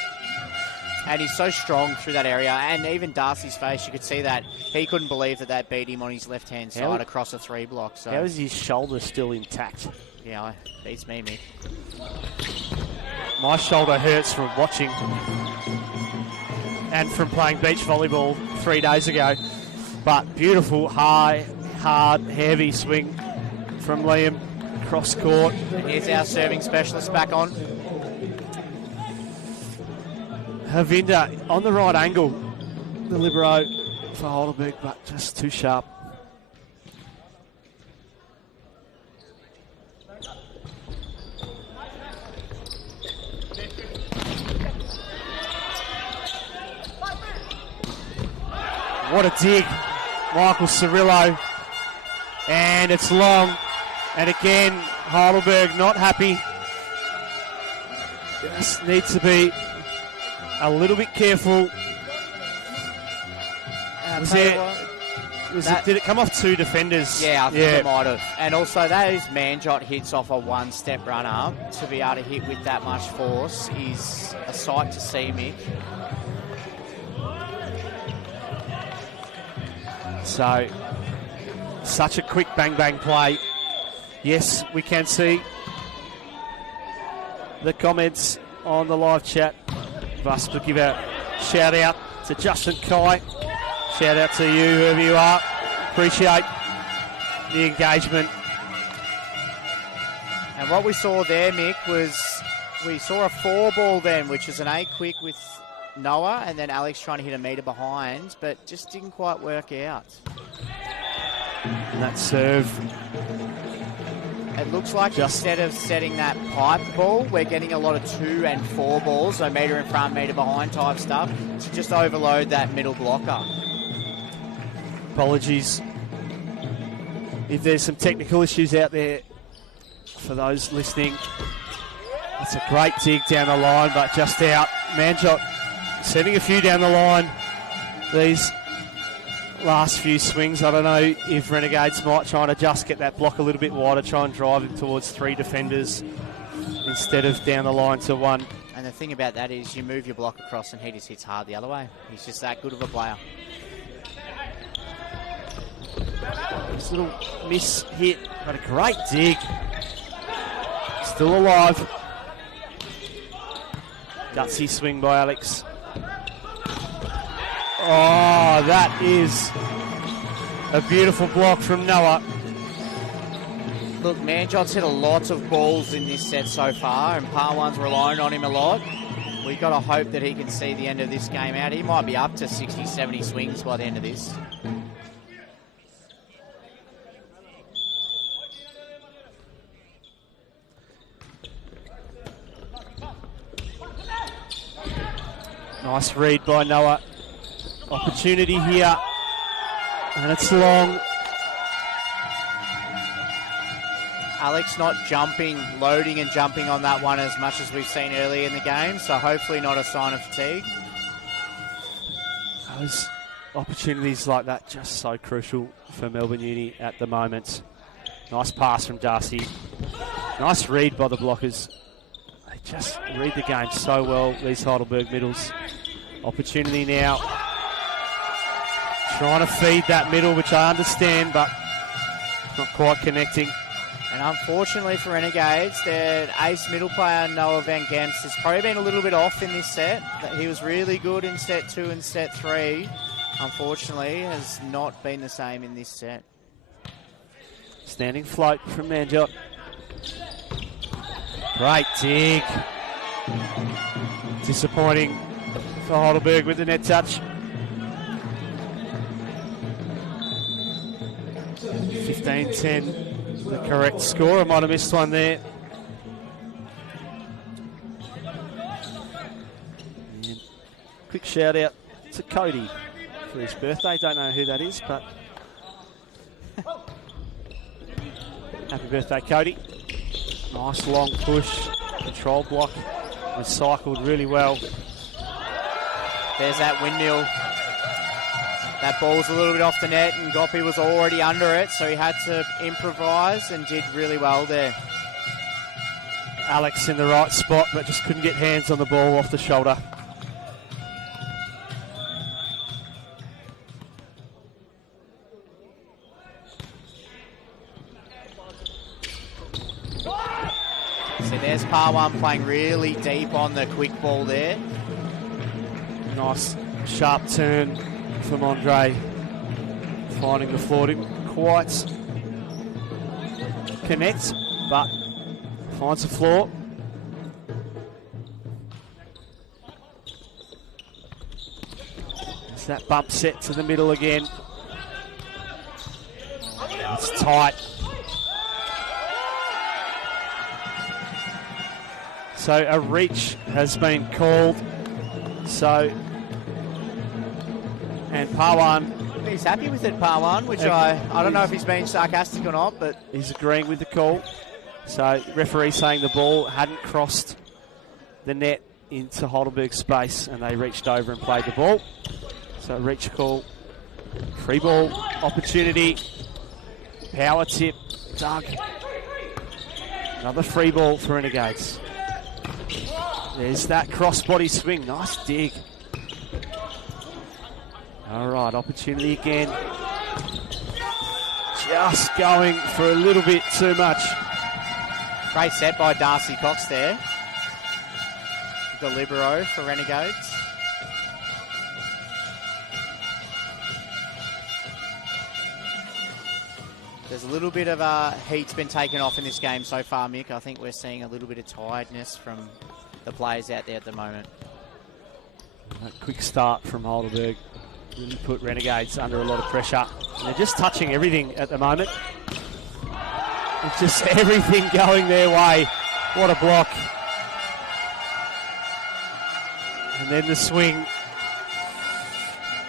And he's so strong through that area. And even Darcy's face, you could see that. He couldn't believe that that beat him on his left-hand side across a 3 block. So. How is his shoulder still intact? Yeah, beats me, Mick. My shoulder hurts from watching and from playing beach volleyball 3 days ago. But beautiful, high, hard, heavy swing from Liam cross court. And here's our serving specialist back on. Havinder on the right angle. The Libero for Heidelberg, but just too sharp. What a dig. Michael Cirillo. And it's long. And again, Heidelberg not happy. Just needs to be a little bit careful. Did it come off 2 defenders? Yeah, I think it might have. And also those Manjot hits off a 1-step runner, to be able to hit with that much force is a sight to see, Mick. So, such a quick bang-bang play. Yes, we can see the comments on the live chat. Us to give a shout out to Justin Kai. Shout out to you, whoever you are. Appreciate the engagement. And what we saw there, Mick, was we saw a 4 ball then, which is an 8 quick with Noah, and then Alex trying to hit a metre behind, but just didn't quite work out. And that serve. It looks like instead of setting that pipe ball, we're getting a lot of 2 and 4 balls, so metre in front, metre behind type stuff, to just overload that middle blocker. Apologies if there's some technical issues out there for those listening. It's a great dig down the line, but just out. Manjot setting a few down the line. These last few swings, I don't know if Renegades might try and adjust, get that block a little bit wider, try and drive him towards 3 defenders instead of down the line to 1. And the thing about that is you move your block across and he just hits hard the other way. He's just that good of a player. This little miss hit, but a great dig. Still alive. Gutsy swing by Alex. Oh, that is a beautiful block from Noah. Look, Manjot's hit a lot of balls in this set so far, and Parwan's relying on him a lot. We've got to hope that he can see the end of this game out. He might be up to 60, 70 swings by the end of this. Nice read by Noah. Opportunity here. And it's long. Alex not jumping, loading and jumping on that one as much as we've seen earlier in the game, so hopefully not a sign of fatigue. Those opportunities like that just so crucial for Melbourne Uni at the moment. Nice pass from Darcy. Nice read by the blockers. They just read the game so well, these Heidelberg middles. Opportunity now. Trying to feed that middle, which I understand, but not quite connecting. And unfortunately for Renegades, their ace middle player, Noah Van Gemst, has probably been a little bit off in this set. He was really good in set 2 and set 3. Unfortunately, has not been the same in this set. Standing float from Manjot. Great dig. Disappointing for Heidelberg with the net touch. 15-10, the correct score. I might have missed one there. And quick shout out to Cody for his birthday. Don't know who that is, but happy birthday, Cody. Nice long push, control block, recycled really well. There's that windmill. That ball's a little bit off the net, and Goppy was already under it, so he had to improvise and did really well there. Alex in the right spot, but just couldn't get hands on the ball off the shoulder. So there's Parwan playing really deep on the quick ball there. Nice sharp turn from Andre, finding the floor. Didn't quite connect, but finds the floor. It's that bump set to the middle again. It's tight. So a reach has been called. So, and Parwan, he's happy with it, Parwan, which I don't know if he's being sarcastic or not, but he's agreeing with the call. So referee saying the ball hadn't crossed the net into Heidelberg space, and they reached over and played the ball. So reach call, free ball opportunity, power tip, Doug. Another free ball for Renegades. There's that cross-body swing. Nice dig. All right, opportunity again. Just going for a little bit too much. Great set by Darcy Cox there. The libero for Renegades. There's a little bit of heat's been taken off in this game so far, Mick. I think we're seeing a little bit of tiredness from the players out there at the moment. That quick start from Heidelberg really put Renegades under a lot of pressure. And they're just touching everything at the moment. It's just everything going their way. What a block. And then the swing.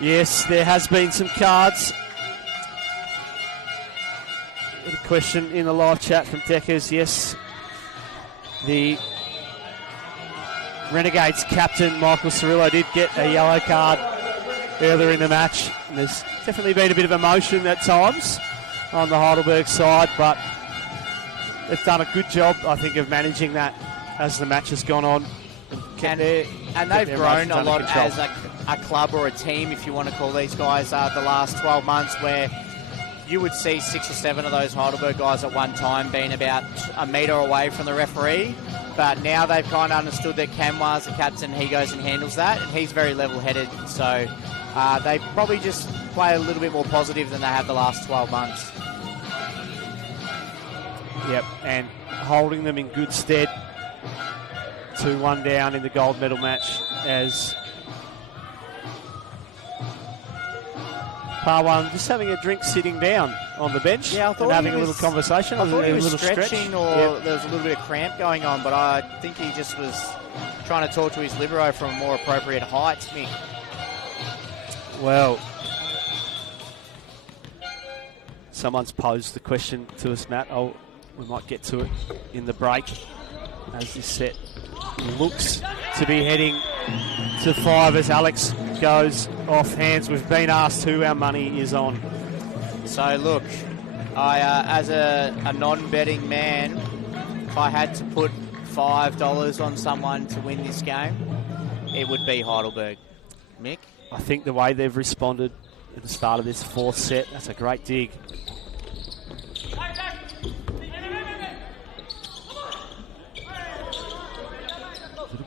Yes, there has been some cards. A question in the live chat from Deckers. Yes, the Renegades captain Michael Cirillo did get a yellow card earlier in the match. And there's definitely been a bit of emotion at times on the Heidelberg side, but they've done a good job, I think, of managing that as the match has gone on. And they've grown a lot as a club or a team, if you want to call these guys, the last 12 months, where you would see 6 or 7 of those Heidelberg guys at one time being about a metre away from the referee. But now they've kind of understood that Kamwa's the captain, he goes and handles that, and he's very level-headed. So they probably just play a little bit more positive than they have the last 12 months. Yep, and holding them in good stead. 2-1 down in the gold medal match as Parwan just having a drink sitting down on the bench. Yeah, I thought and having a little conversation. I thought he was a little stretching, or yep. There was a little bit of cramp going on, but I think he just was trying to talk to his libero from a more appropriate height. Mick. Well, someone's posed the question to us, Matt. We might get to it in the break as this set looks to be heading to 5 as Alex goes off hands. We've been asked who our money is on. So look, I as a non-betting man, if I had to put $5 on someone to win this game, it would be Heidelberg. Mick? I think the way they've responded at the start of this 4th set, that's a great dig.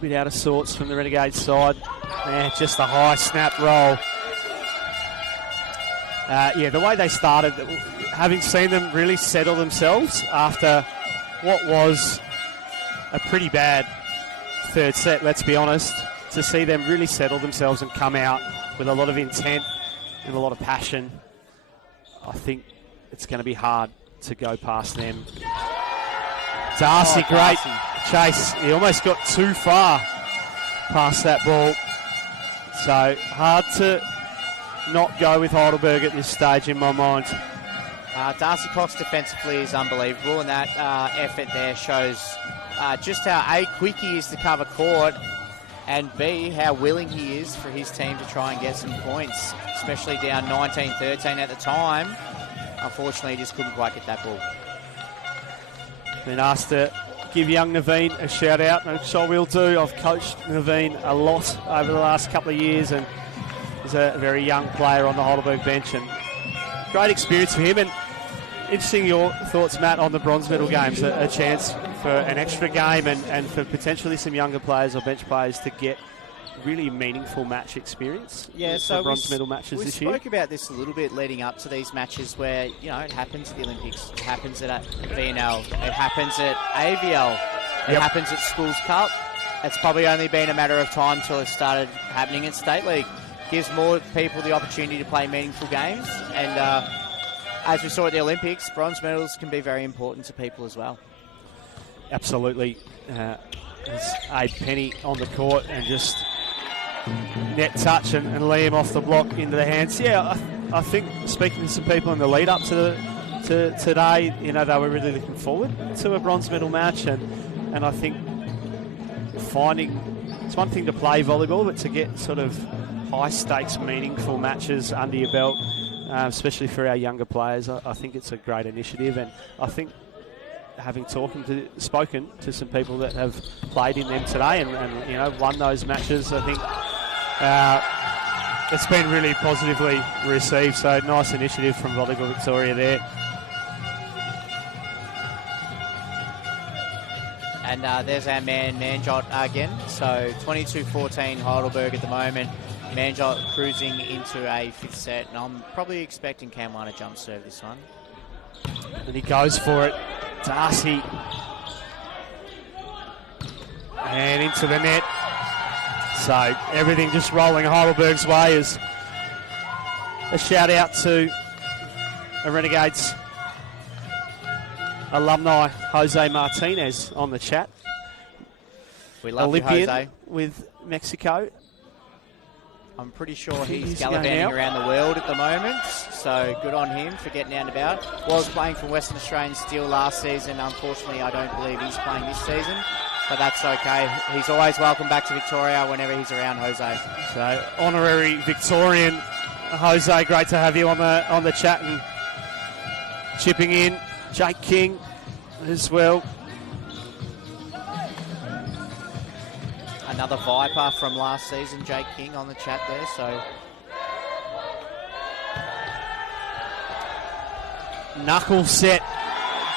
bit out of sorts from the Renegades side. Just a high snap roll. The way they started, having seen them really settle themselves after what was a pretty bad third set, let's be honest, to see them really settle themselves and come out with a lot of intent and a lot of passion, I think it's going to be hard to go past them. Darcy, great chase. He almost got too far past that ball. So hard to not go with Heidelberg at this stage in my mind. Darcy Cox defensively is unbelievable, and that effort there shows just how A, quick he is to cover court, and B, how willing he is for his team to try and get some points, especially down 19-13 at the time. Unfortunately, he just couldn't quite get that ball. Been asked to give young Naveen a shout out, which I will do. I've coached Naveen a lot over the last couple of years, and he's a very young player on the Heidelberg bench, and great experience for him. And interesting your thoughts, Matt, on the bronze medal games, a chance for an extra game and for potentially some younger players or bench players to get really meaningful match experience. Yeah, so bronze medal matches this year. We spoke about this a little bit leading up to these matches where, it happens at the Olympics, it happens at VNL, it happens at AVL, it happens at Schools Cup. It's probably only been a matter of time till it started happening in State League. Gives more people the opportunity to play meaningful games, and as we saw at the Olympics, bronze medals can be very important to people as well. Absolutely. There's Abe Penny on the court and just net touch and Liam off the block into the hands. Yeah, I think speaking to some people in the lead up to today, they were really looking forward to a bronze medal match, and I think it's one thing to play volleyball, but to get sort of high stakes, meaningful matches under your belt, especially for our younger players, I think it's a great initiative. And I think having spoken to some people that have played in them today and won those matches, I think it's been really positively received. So nice initiative from Volleyball Victoria there. And there's our man Manjot again. So 22-14 Heidelberg at the moment. Manjot cruising into a fifth set, and I'm probably expecting Cam to jump serve this one. And he goes for it. Darcy. And into the net. So everything just rolling Heidelberg's way. Is a shout out to a Renegades alumni, Jose Martinez, on the chat. We love Olympian you, Jose. With Mexico. I'm pretty sure he's gallivanting around the world at the moment, so good on him for getting out and about. Was playing for Western Australian Steel last season. Unfortunately, I don't believe he's playing this season, but that's okay. He's always welcome back to Victoria whenever he's around, Jose. So, honorary Victorian, Jose, great to have you on the chat and chipping in. Jake King as well. Another Viper from last season, Jake King, on the chat there. So knuckle set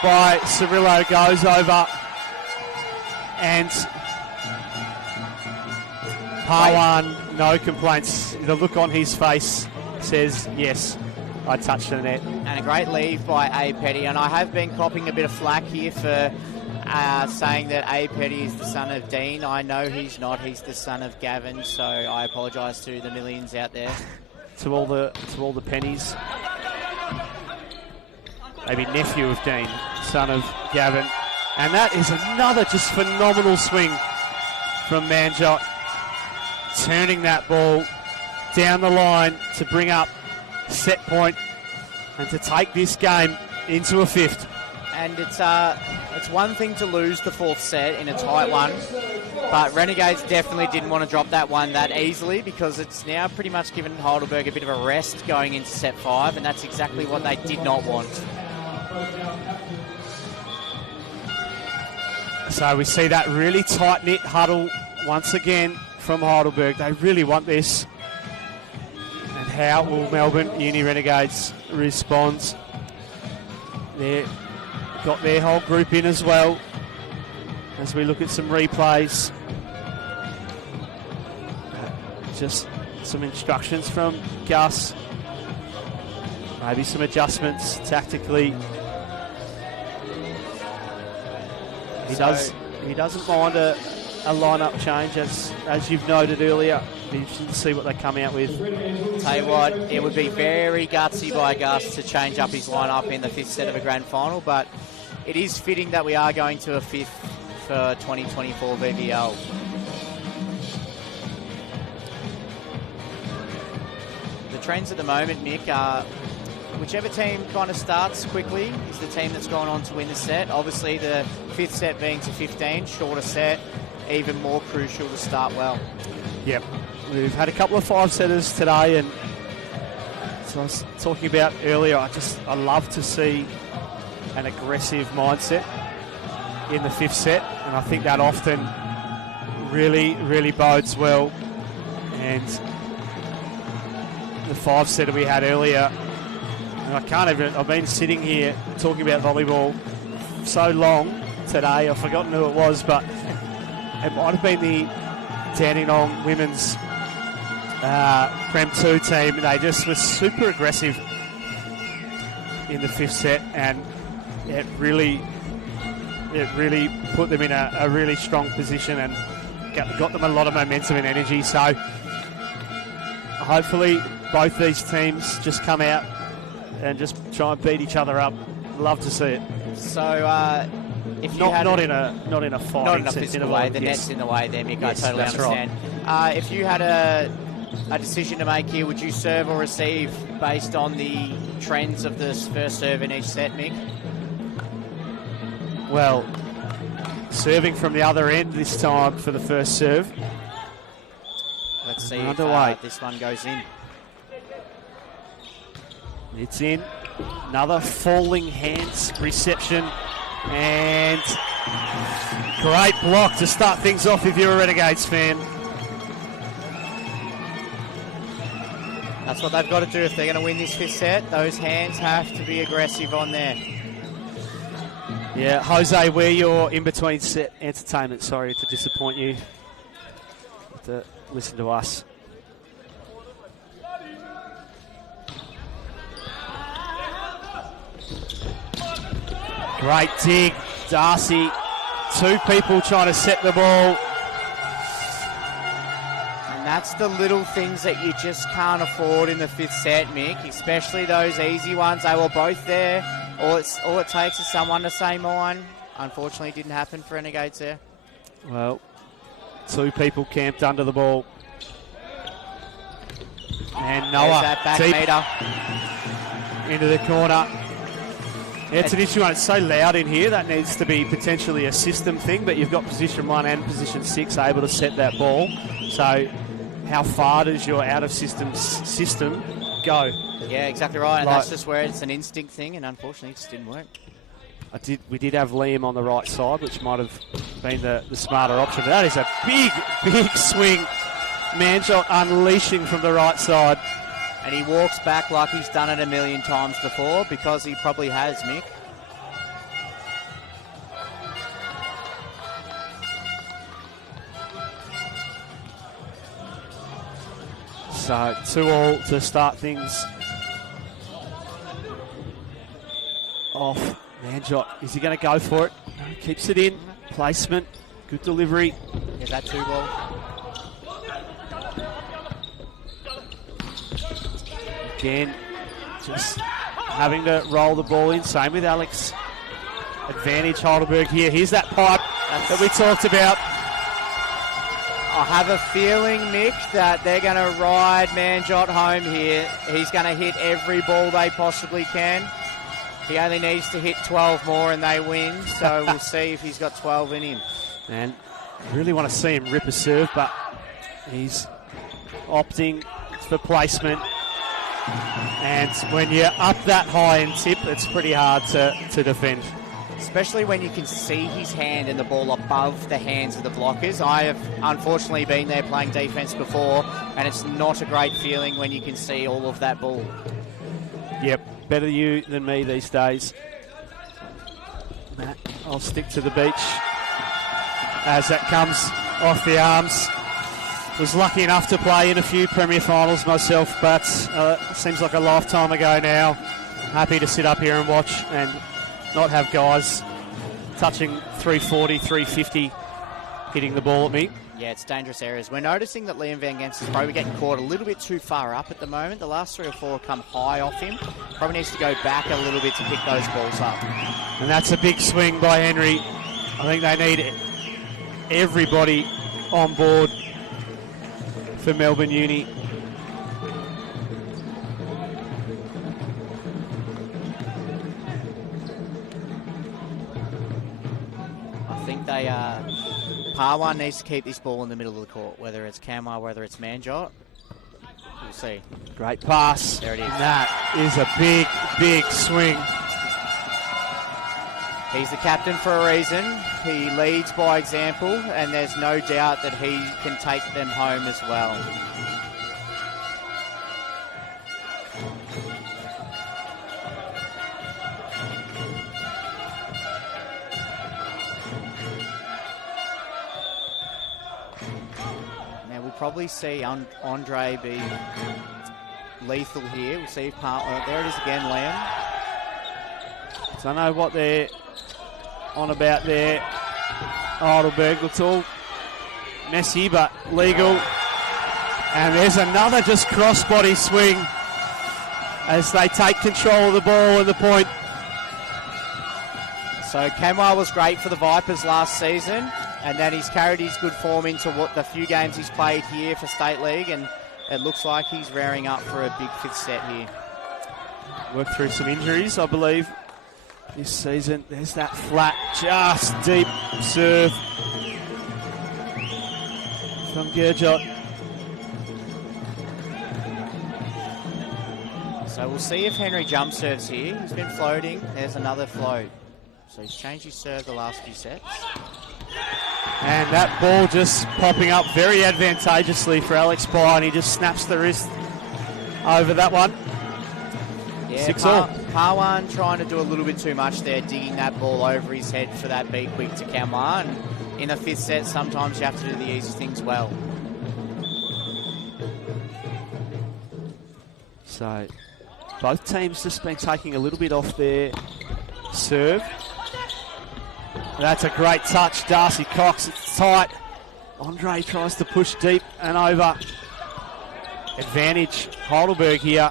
by Cirillo goes over, and Parwan, no complaints. The look on his face says, yes, I touched the net. And a great leave by A. Petty, and I have been copping a bit of flack here for saying that A. Petty is the son of Dean. I know he's not. He's the son of Gavin, so I apologise to the millions out there. to all the pennies. Maybe nephew of Dean, son of Gavin. And that is another just phenomenal swing from Manjot, turning that ball down the line to bring up set point and to take this game into a fifth. And it's one thing to lose the fourth set in a tight one, but Renegades definitely didn't want to drop that one that easily, because it's now pretty much given Heidelberg a bit of a rest going into set 5, and that's exactly what they did not want. So we see that really tight-knit huddle once again from Heidelberg. They really want this. And how will Melbourne Uni Renegades respond? They've got their whole group in as well as we look at some replays. just some instructions from Gus. Maybe some adjustments tactically. He doesn't mind a lineup change, as you've noted earlier. Be interesting to see what they come out with. Tell you what, it would be very gutsy by Gus to change up his lineup in the 5th set of a grand final, but it is fitting that we are going to a 5th for 2024 VVL. The trends at the moment, Mick, are whichever team kind of starts quickly is the team that's gone on to win the set. Obviously, the 5th set being to 15, shorter set, even more crucial to start well. Yep. We've had a couple of 5-setters today, and as I was talking about earlier, I love to see an aggressive mindset in the 5th set, and I think that often really, really bodes well. And the 5-setter we had earlier, I've been sitting here talking about volleyball so long today, I've forgotten who it was, but it might have been the Dandenong women's Prem 2 team. They just were super aggressive in the 5th set, and it really put them in a really strong position and got them a lot of momentum and energy. So hopefully both these teams just come out and just try and beat each other up. Love to see it. So if you not in a fight, not in a physical way, the net's in the way there, Mick. Yes, I totally understand. Right. If you had a decision to make here, would you serve or receive based on the trends of this first serve in each set, Mick? Well, serving from the other end this time for the first serve. Let's see if this one goes in. It's in. Another falling hands reception. And great block to start things off if you're a Renegades fan. That's what they've got to do if they're going to win this 5th set. Those hands have to be aggressive on there. Yeah, Jose, we're your in-between set entertainment. Sorry to disappoint you. Have to listen to us. Great dig, Darcy. 2 people trying to set the ball. And that's the little things that you just can't afford in the 5th set, Mick, especially those easy ones. They were both there. All it takes is someone to say mine. Unfortunately, it didn't happen for Renegades there. Well, 2 people camped under the ball. And Noah, that back meter into the corner. It's an issue, and it's so loud in here that needs to be potentially a system thing, but you've got position 1 and position 6 able to set that ball. So how far does your out-of-system go? Yeah, exactly right, and that's just where it's an instinct thing, and unfortunately it just didn't work. We did have Liam on the right side, which might have been the smarter option. But that is a big, big swing. Manshot unleashing from the right side. And he walks back like he's done it a million times before, because he probably has, Mick. So 2-2 to start things off. Manjot, is he going to go for it? Keeps it in. Placement. Good delivery. Is that 2-ball? Again, just having to roll the ball in. Same with Alex. Advantage Heidelberg here. Here's that pipe that we talked about. I have a feeling, Mick, that they're going to ride Manjot home here. He's going to hit every ball they possibly can. He only needs to hit 12 more and they win, so we'll see if he's got 12 in him. And I really want to see him rip a serve, but he's opting for placement. And when you're up that high in tip, it's pretty hard to defend. Especially when you can see his hand and the ball above the hands of the blockers. I have unfortunately been there playing defence before, and it's not a great feeling when you can see all of that ball. Yep, better you than me these days. Matt, I'll stick to the beach as that comes off the arms. Was lucky enough to play in a few Premier Finals myself, but seems like a lifetime ago now. Happy to sit up here and watch and not have guys touching 340, 350 hitting the ball at me. Yeah, it's dangerous areas. We're noticing that Liam Van Gens is probably getting caught a little bit too far up at the moment. The last 3 or 4 come high off him. Probably needs to go back a little bit to pick those balls up. And that's a big swing by Henry. I think they need everybody on board for Melbourne Uni. I think they Parwan needs to keep this ball in the middle of the court, whether it's Kamar, whether it's Manjot. We'll see. Great pass. There it is. And that is a big, big swing. He's the captain for a reason. He leads by example, and there's no doubt that he can take them home as well. Now we'll probably see Andre be lethal here. We'll see if there it is again, Liam. Don't know what they're on about there. Heidelberg looks all messy but legal. And there's another just crossbody swing as they take control of the ball and the point. So Kamar was great for the Vipers last season, and then he's carried his good form into the few games he's played here for State League, and it looks like he's rearing up for a big 5th set here. Worked through some injuries, I believe, this season. There's that flat, just deep serve from Gurjot. So we'll see if Henry jump serves here. He's been floating. There's another float. So he's changed his serve the last few sets. And that ball just popping up very advantageously for Alex Pye, and he just snaps the wrist over that one. Yeah, 6-all. Parwan trying to do a little bit too much there, digging that ball over his head for that be quick to Kamar. And in the 5th set, sometimes you have to do the easy things well. So both teams just been taking a little bit off their serve. That's a great touch, Darcy Cox. It's tight. Andre tries to push deep and over. Advantage Heidelberg here.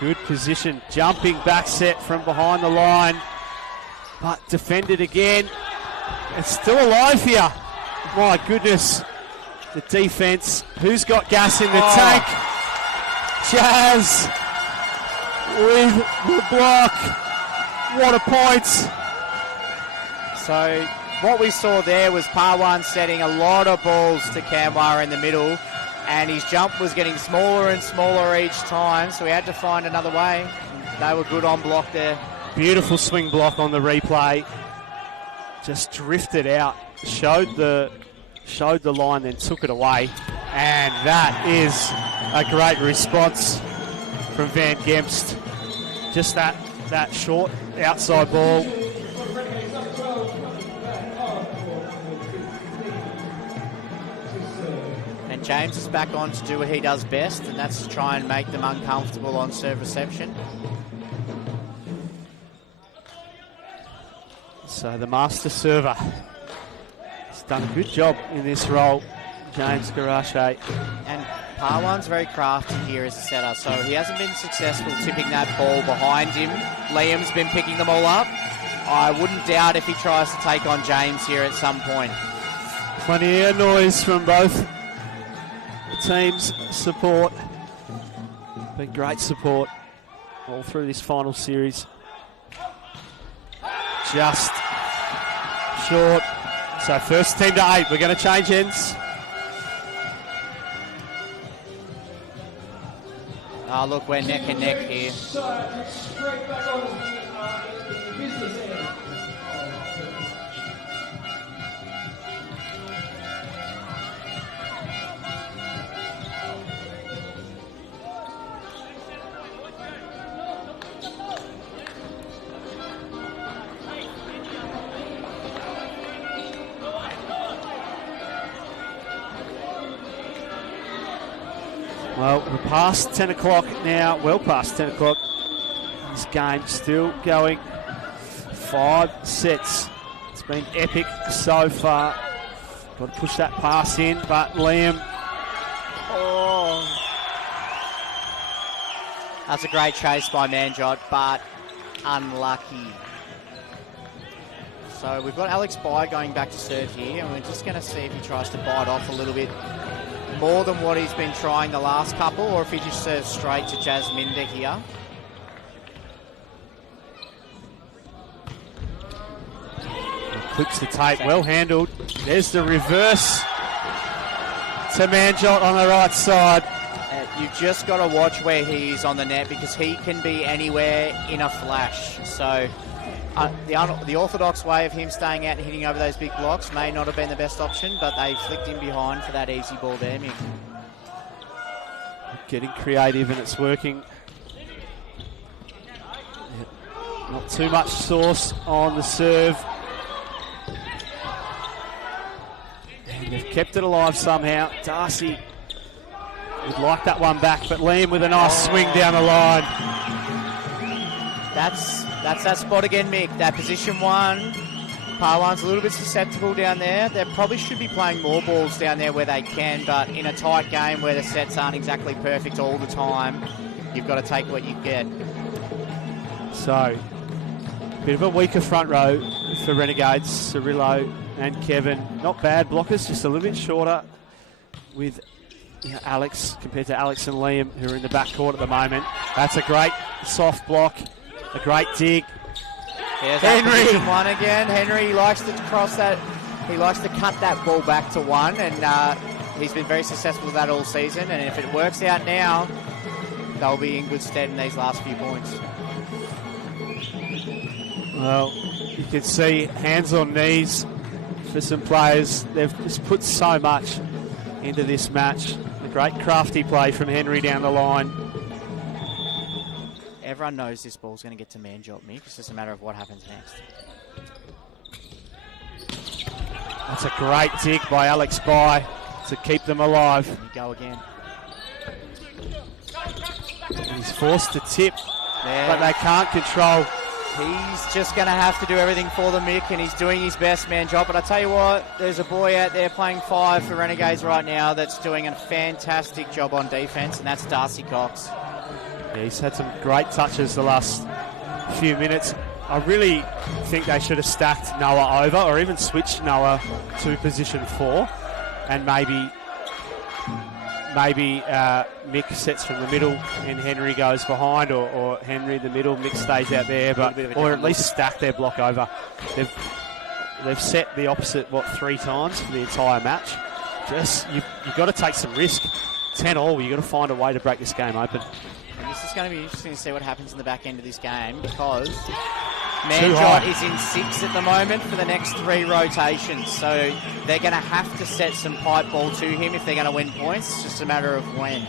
Good position. Jumping back set from behind the line. But defended again. It's still alive here. My goodness. The defense. Who's got gas in the tank? Jazz with the block. What a point. So what we saw there was Parwan setting a lot of balls to Kamar in the middle, and his jump was getting smaller and smaller each time, so we had to find another way. They were good on block there. Beautiful swing block on the replay. Just drifted out, showed the line, then took it away. And that is a great response from Van Gemst. Just that short outside ball. And James is back on to do what he does best, and that's to try and make them uncomfortable on serve reception. So the master server has done a good job in this role, James Garache. And Parwan's very crafty here as a setter, so he hasn't been successful tipping that ball behind him. Liam's been picking them all up. I wouldn't doubt if he tries to take on James here at some point. Plenty of noise from both teams' support. Been great support all through this final series. Just short. So first team to 8. We're going to change ends. Oh, look, we're neck and neck here. Well, we're past 10 o'clock now, well past 10 o'clock. This game still going. 5 sets. It's been epic so far. Got to push that pass in, but Liam. Oh. That's a great chase by Manjot, but unlucky. So we've got Alex Bai going back to serve here, and we're just going to see if he tries to bite off a little bit more than what he's been trying the last couple, or if he just serves straight to Jasminda here. Clips the tape, well handled. There's the reverse to Manjot on the right side. You've just got to watch where he is on the net, because he can be anywhere in a flash. So the orthodox way of him staying out and hitting over those big blocks may not have been the best option, but they flicked him behind for that easy ball there, Mick. Getting creative, and it's working. Not too much sauce on the serve. And they've kept it alive somehow. Darcy would like that one back, but Liam with a nice swing down the line. That's that spot again, Mick. That position one. Parwan's a little bit susceptible down there. They probably should be playing more balls down there where they can, but in a tight game where the sets aren't exactly perfect all the time, you've got to take what you get. So, bit of a weaker front row for Renegades. Cirillo and Kevin. Not bad blockers, just a little bit shorter with Alex compared to Alex and Liam, who are in the backcourt at the moment. That's a great soft block, a great dig. There's Henry. One again. Henry likes to cross that. He likes to cut that ball back to one, and he's been very successful with that all season. And if it works out now, they'll be in good stead in these last few points. Well, you can see hands on knees for some players. They've just put so much into this match. A great crafty play from Henry down the line. Everyone knows this ball's going to get to Manjot, Mick. It's just a matter of what happens next. That's a great dig by Alex Bai to keep them alive. There you go again. And he's forced to tip, but they can't control. He's just going to have to do everything for them, Mick, and he's doing his best, Manjot. But I tell you what, there's a boy out there playing 5 for Renegades right now that's doing a fantastic job on defence, and that's Darcy Cox. Yeah, he's had some great touches the last few minutes. I really think they should have stacked Noah over, or even switched Noah to position 4, and maybe Mick sets from the middle and Henry goes behind, or Henry in the middle, Mick stays out there, or at least stack their block over. They've set the opposite 3 times for the entire match. Just you've got to take some risk. 10-all, you've got to find a way to break this game open. And this is going to be interesting to see what happens in the back end of this game, because Manjot is in 6 at the moment for the next 3 rotations. So they're going to have to set some pipe ball to him if they're going to win points. It's just a matter of when.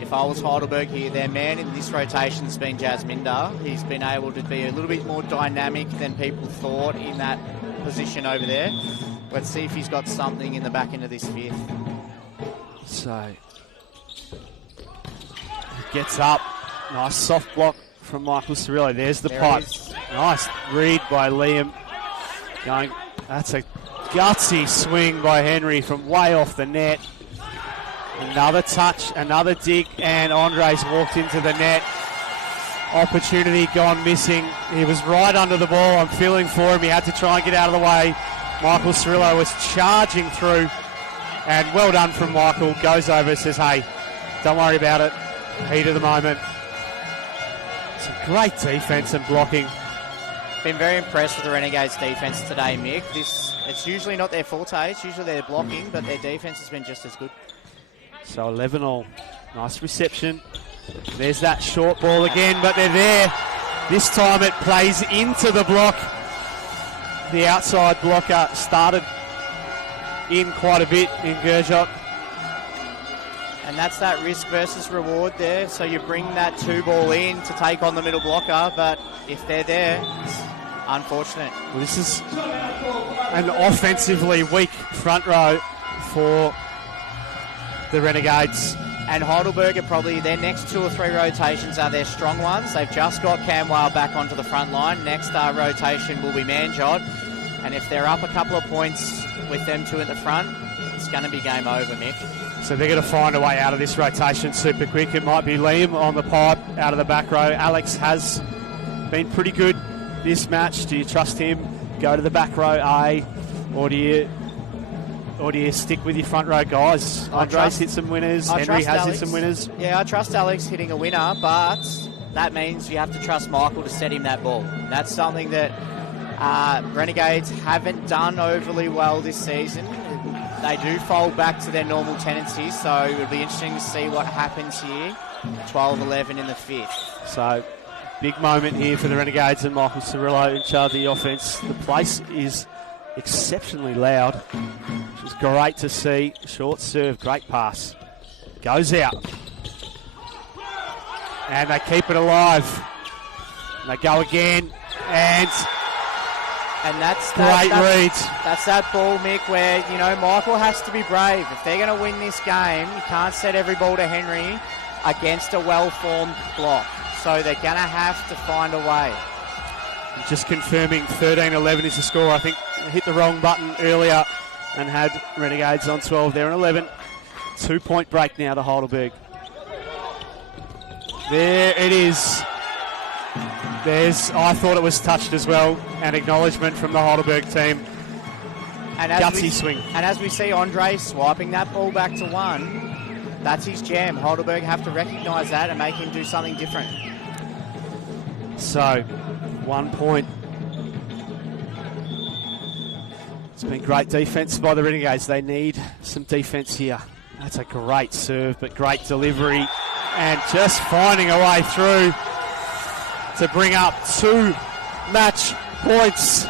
If I was Heidelberg here, their man in this rotation has been Jasminda. He's been able to be a little bit more dynamic than people thought in that position over there. Let's see if he's got something in the back end of this 5th. So, he gets up. Nice soft block from Michael Cirillo. There's the pipe. Nice read by Liam. That's a gutsy swing by Henry from way off the net. Another touch, another dig, and Andres walked into the net. Opportunity gone missing. He was right under the ball. I'm feeling for him. He had to try and get out of the way. Michael Cirillo was charging through, and well done from Michael. Goes over, says, hey, don't worry about it. Heat of the moment. Some great defense and blocking. Been very impressed with the Renegades defense today, Mick. It's usually not their forte. It's usually their blocking, but their defense has been just as good. So 11-all. Nice reception. There's that short ball again, but they're there. This time it plays into the block. The outside blocker started in quite a bit in Gurjot. And that's that risk versus reward there. So you bring that 2-ball in to take on the middle blocker, but if they're there, it's unfortunate. Well, this is an offensively weak front row for the Renegades. And Heidelberg are probably, their next 2 or 3 rotations are their strong ones. They've just got Camwell back onto the front line. Next rotation will be Manjot. And if they're up a couple of points with them 2 at the front, it's going to be game over, Mick. So they're going to find a way out of this rotation super quick. It might be Liam on the pipe out of the back row. Alex has been pretty good this match. Do you trust him? Go to the back row, A, or do you stick with your front row guys? Andres hit some winners. Henry has hit some winners. Yeah, I trust Alex hitting a winner, but that means you have to trust Michael to set him that ball. That's something that Renegades haven't done overly well this season. They do fold back to their normal tendencies, so it would be interesting to see what happens here. 12-11 in the 5th. So, big moment here for the Renegades and Michael Cirillo in charge of the offense. The place is exceptionally loud, which is great to see. Short serve, great pass. Goes out. And they keep it alive. And they go again. And that's great read. That's that ball, Mick, where, you know, Michael has to be brave. If they're going to win this game, you can't set every ball to Henry against a well-formed block. So they're going to have to find a way. Just confirming 13-11 is the score. I think I hit the wrong button earlier and had Renegades on 12 there in 11. 2-point break now to Heidelberg. There it is. I thought it was touched as well. An acknowledgement from the Heidelberg team. And gutsy swing. And as we see Andre swiping that ball back to 1, that's his jam. Heidelberg have to recognise that and make him do something different. So, 1 point. It's been great defence by the Renegades. They need some defence here. That's a great serve, but great delivery. And just finding a way through to bring up 2 match points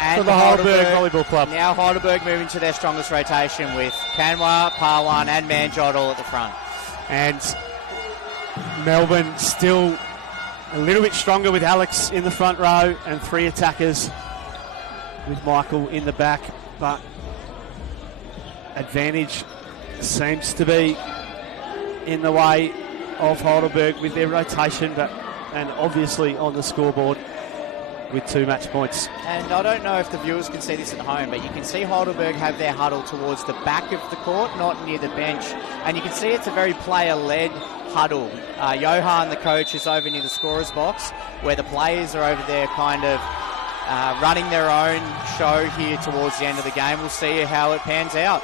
and for the Heidelberg Volleyball Club. Now Heidelberg moving to their strongest rotation with Kanwa, Parwan and Manjot all at the front. And Melbourne still a little bit stronger with Alex in the front row and 3 attackers with Michael in the back. But advantage seems to be in the way of Heidelberg with their rotation, and obviously on the scoreboard with 2 match points. And I don't know if the viewers can see this at home, but you can see Heidelberg have their huddle towards the back of the court, not near the bench. And you can see it's a very player-led huddle. Johan, the coach, is over near the scorer's box, where the players are over there kind of running their own show here towards the end of the game. We'll see how it pans out.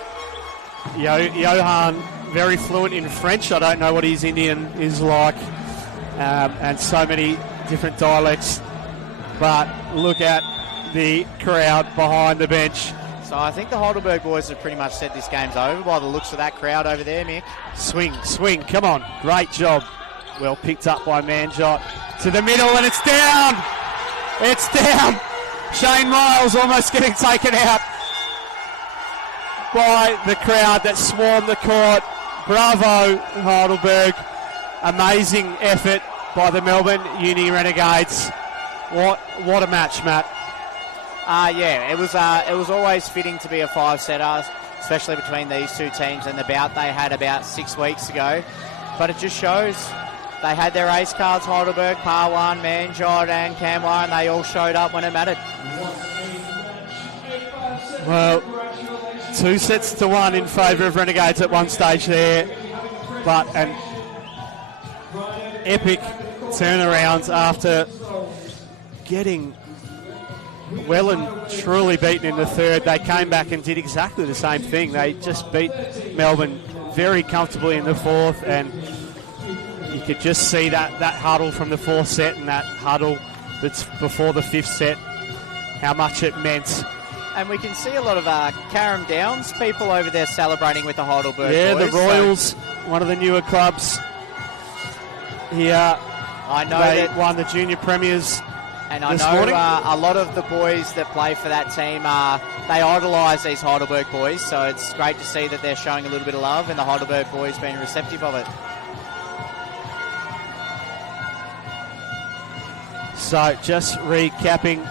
Johan, very fluent in French. I don't know what his Indian is like. And so many different dialects, but look at the crowd behind the bench. So I think the Heidelberg boys have pretty much said this game's over by the looks of that crowd over there, Mick. Swing, come on, great job. Well picked up by Manjot to the middle, and it's down. Shane Miles almost getting taken out by the crowd that swarmed the court. Bravo, Heidelberg. Amazing effort by the Melbourne Uni Renegades. What a match, Matt. Yeah, it was always fitting to be a 5-setter, especially between these 2 teams and the bout they had about 6 weeks ago. But it just shows they had their ace cards, Heidelberg, Parwan, Manjot and Kamwar, and they all showed up when it mattered. Well, 2-1 in favour of Renegades at one stage there, but an epic turnaround after getting well and truly beaten in the third. They came back and did exactly the same thing. They just beat Melbourne very comfortably in the 4th, and you could just see that huddle from the 4th set and that huddle that's before the 5th set, how much it meant. And we can see a lot of Carrum Downs people over there celebrating with the Heidelberg boys. The Royals, one of the newer clubs here. I know they that won the junior premiers And I this know morning. a lot of the boys that play for that team, they idolise these Heidelberg boys, so it's great to see that they're showing a little bit of love and the Heidelberg boys being receptive of it. So just recapping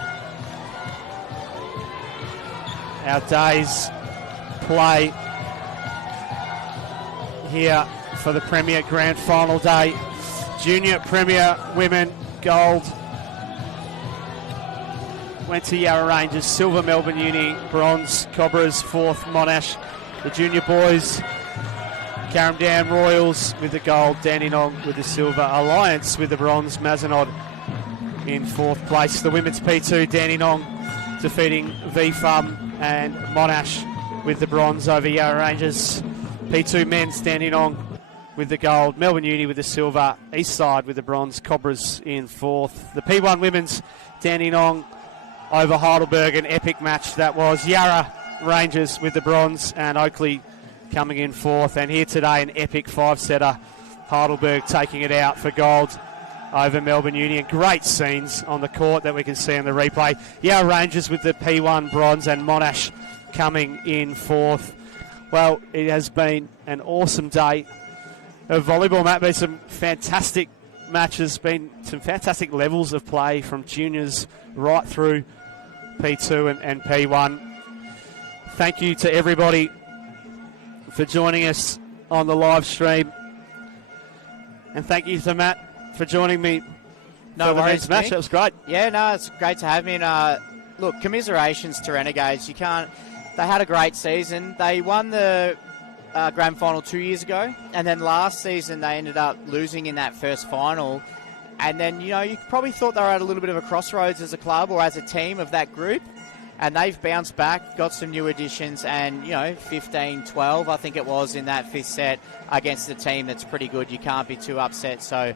our day's play here for the Premier Grand Final day. Junior Premier Women Gold went to Yarra Rangers, silver Melbourne Uni, bronze Cobras, fourth Monash. The junior boys, Carrum Royals with the gold, Dandenong with the silver, Alliance with the bronze, Mazenod in fourth place. The women's P2, Dandenong defeating VFUM and Monash with the bronze over Yarra Rangers. P2 men's, Dandenong with the gold, Melbourne Uni with the silver, Eastside with the bronze, Cobras in fourth. The P1 women's, Dandenong over Heidelberg, an epic match that was. Yarra Rangers with the bronze and Oakley coming in fourth. And here today, an epic five-setter, Heidelberg taking it out for gold over Melbourne Union. Great scenes on the court that we can see on the replay. Yarra Rangers with the P1 bronze and Monash coming in fourth. Well, it has been an awesome day of volleyball, Matt. Been some fantastic matches, been some fantastic levels of play from juniors right through P2 and P1. Thank you to everybody for joining us on the live stream. And thank you to Matt for joining me No for the worries, men's match. Mick. That was great. Yeah, no, it's great to have me. And look, commiserations to Renegades. They had a great season. They won the grand final 2 years ago, and then last season they ended up losing in that first final. And then, you probably thought they were at a little bit of a crossroads as a club or as a team of that group. And they've bounced back, got some new additions, and, 15-12, I think it was, in that fifth set against a team that's pretty good. You can't be too upset. So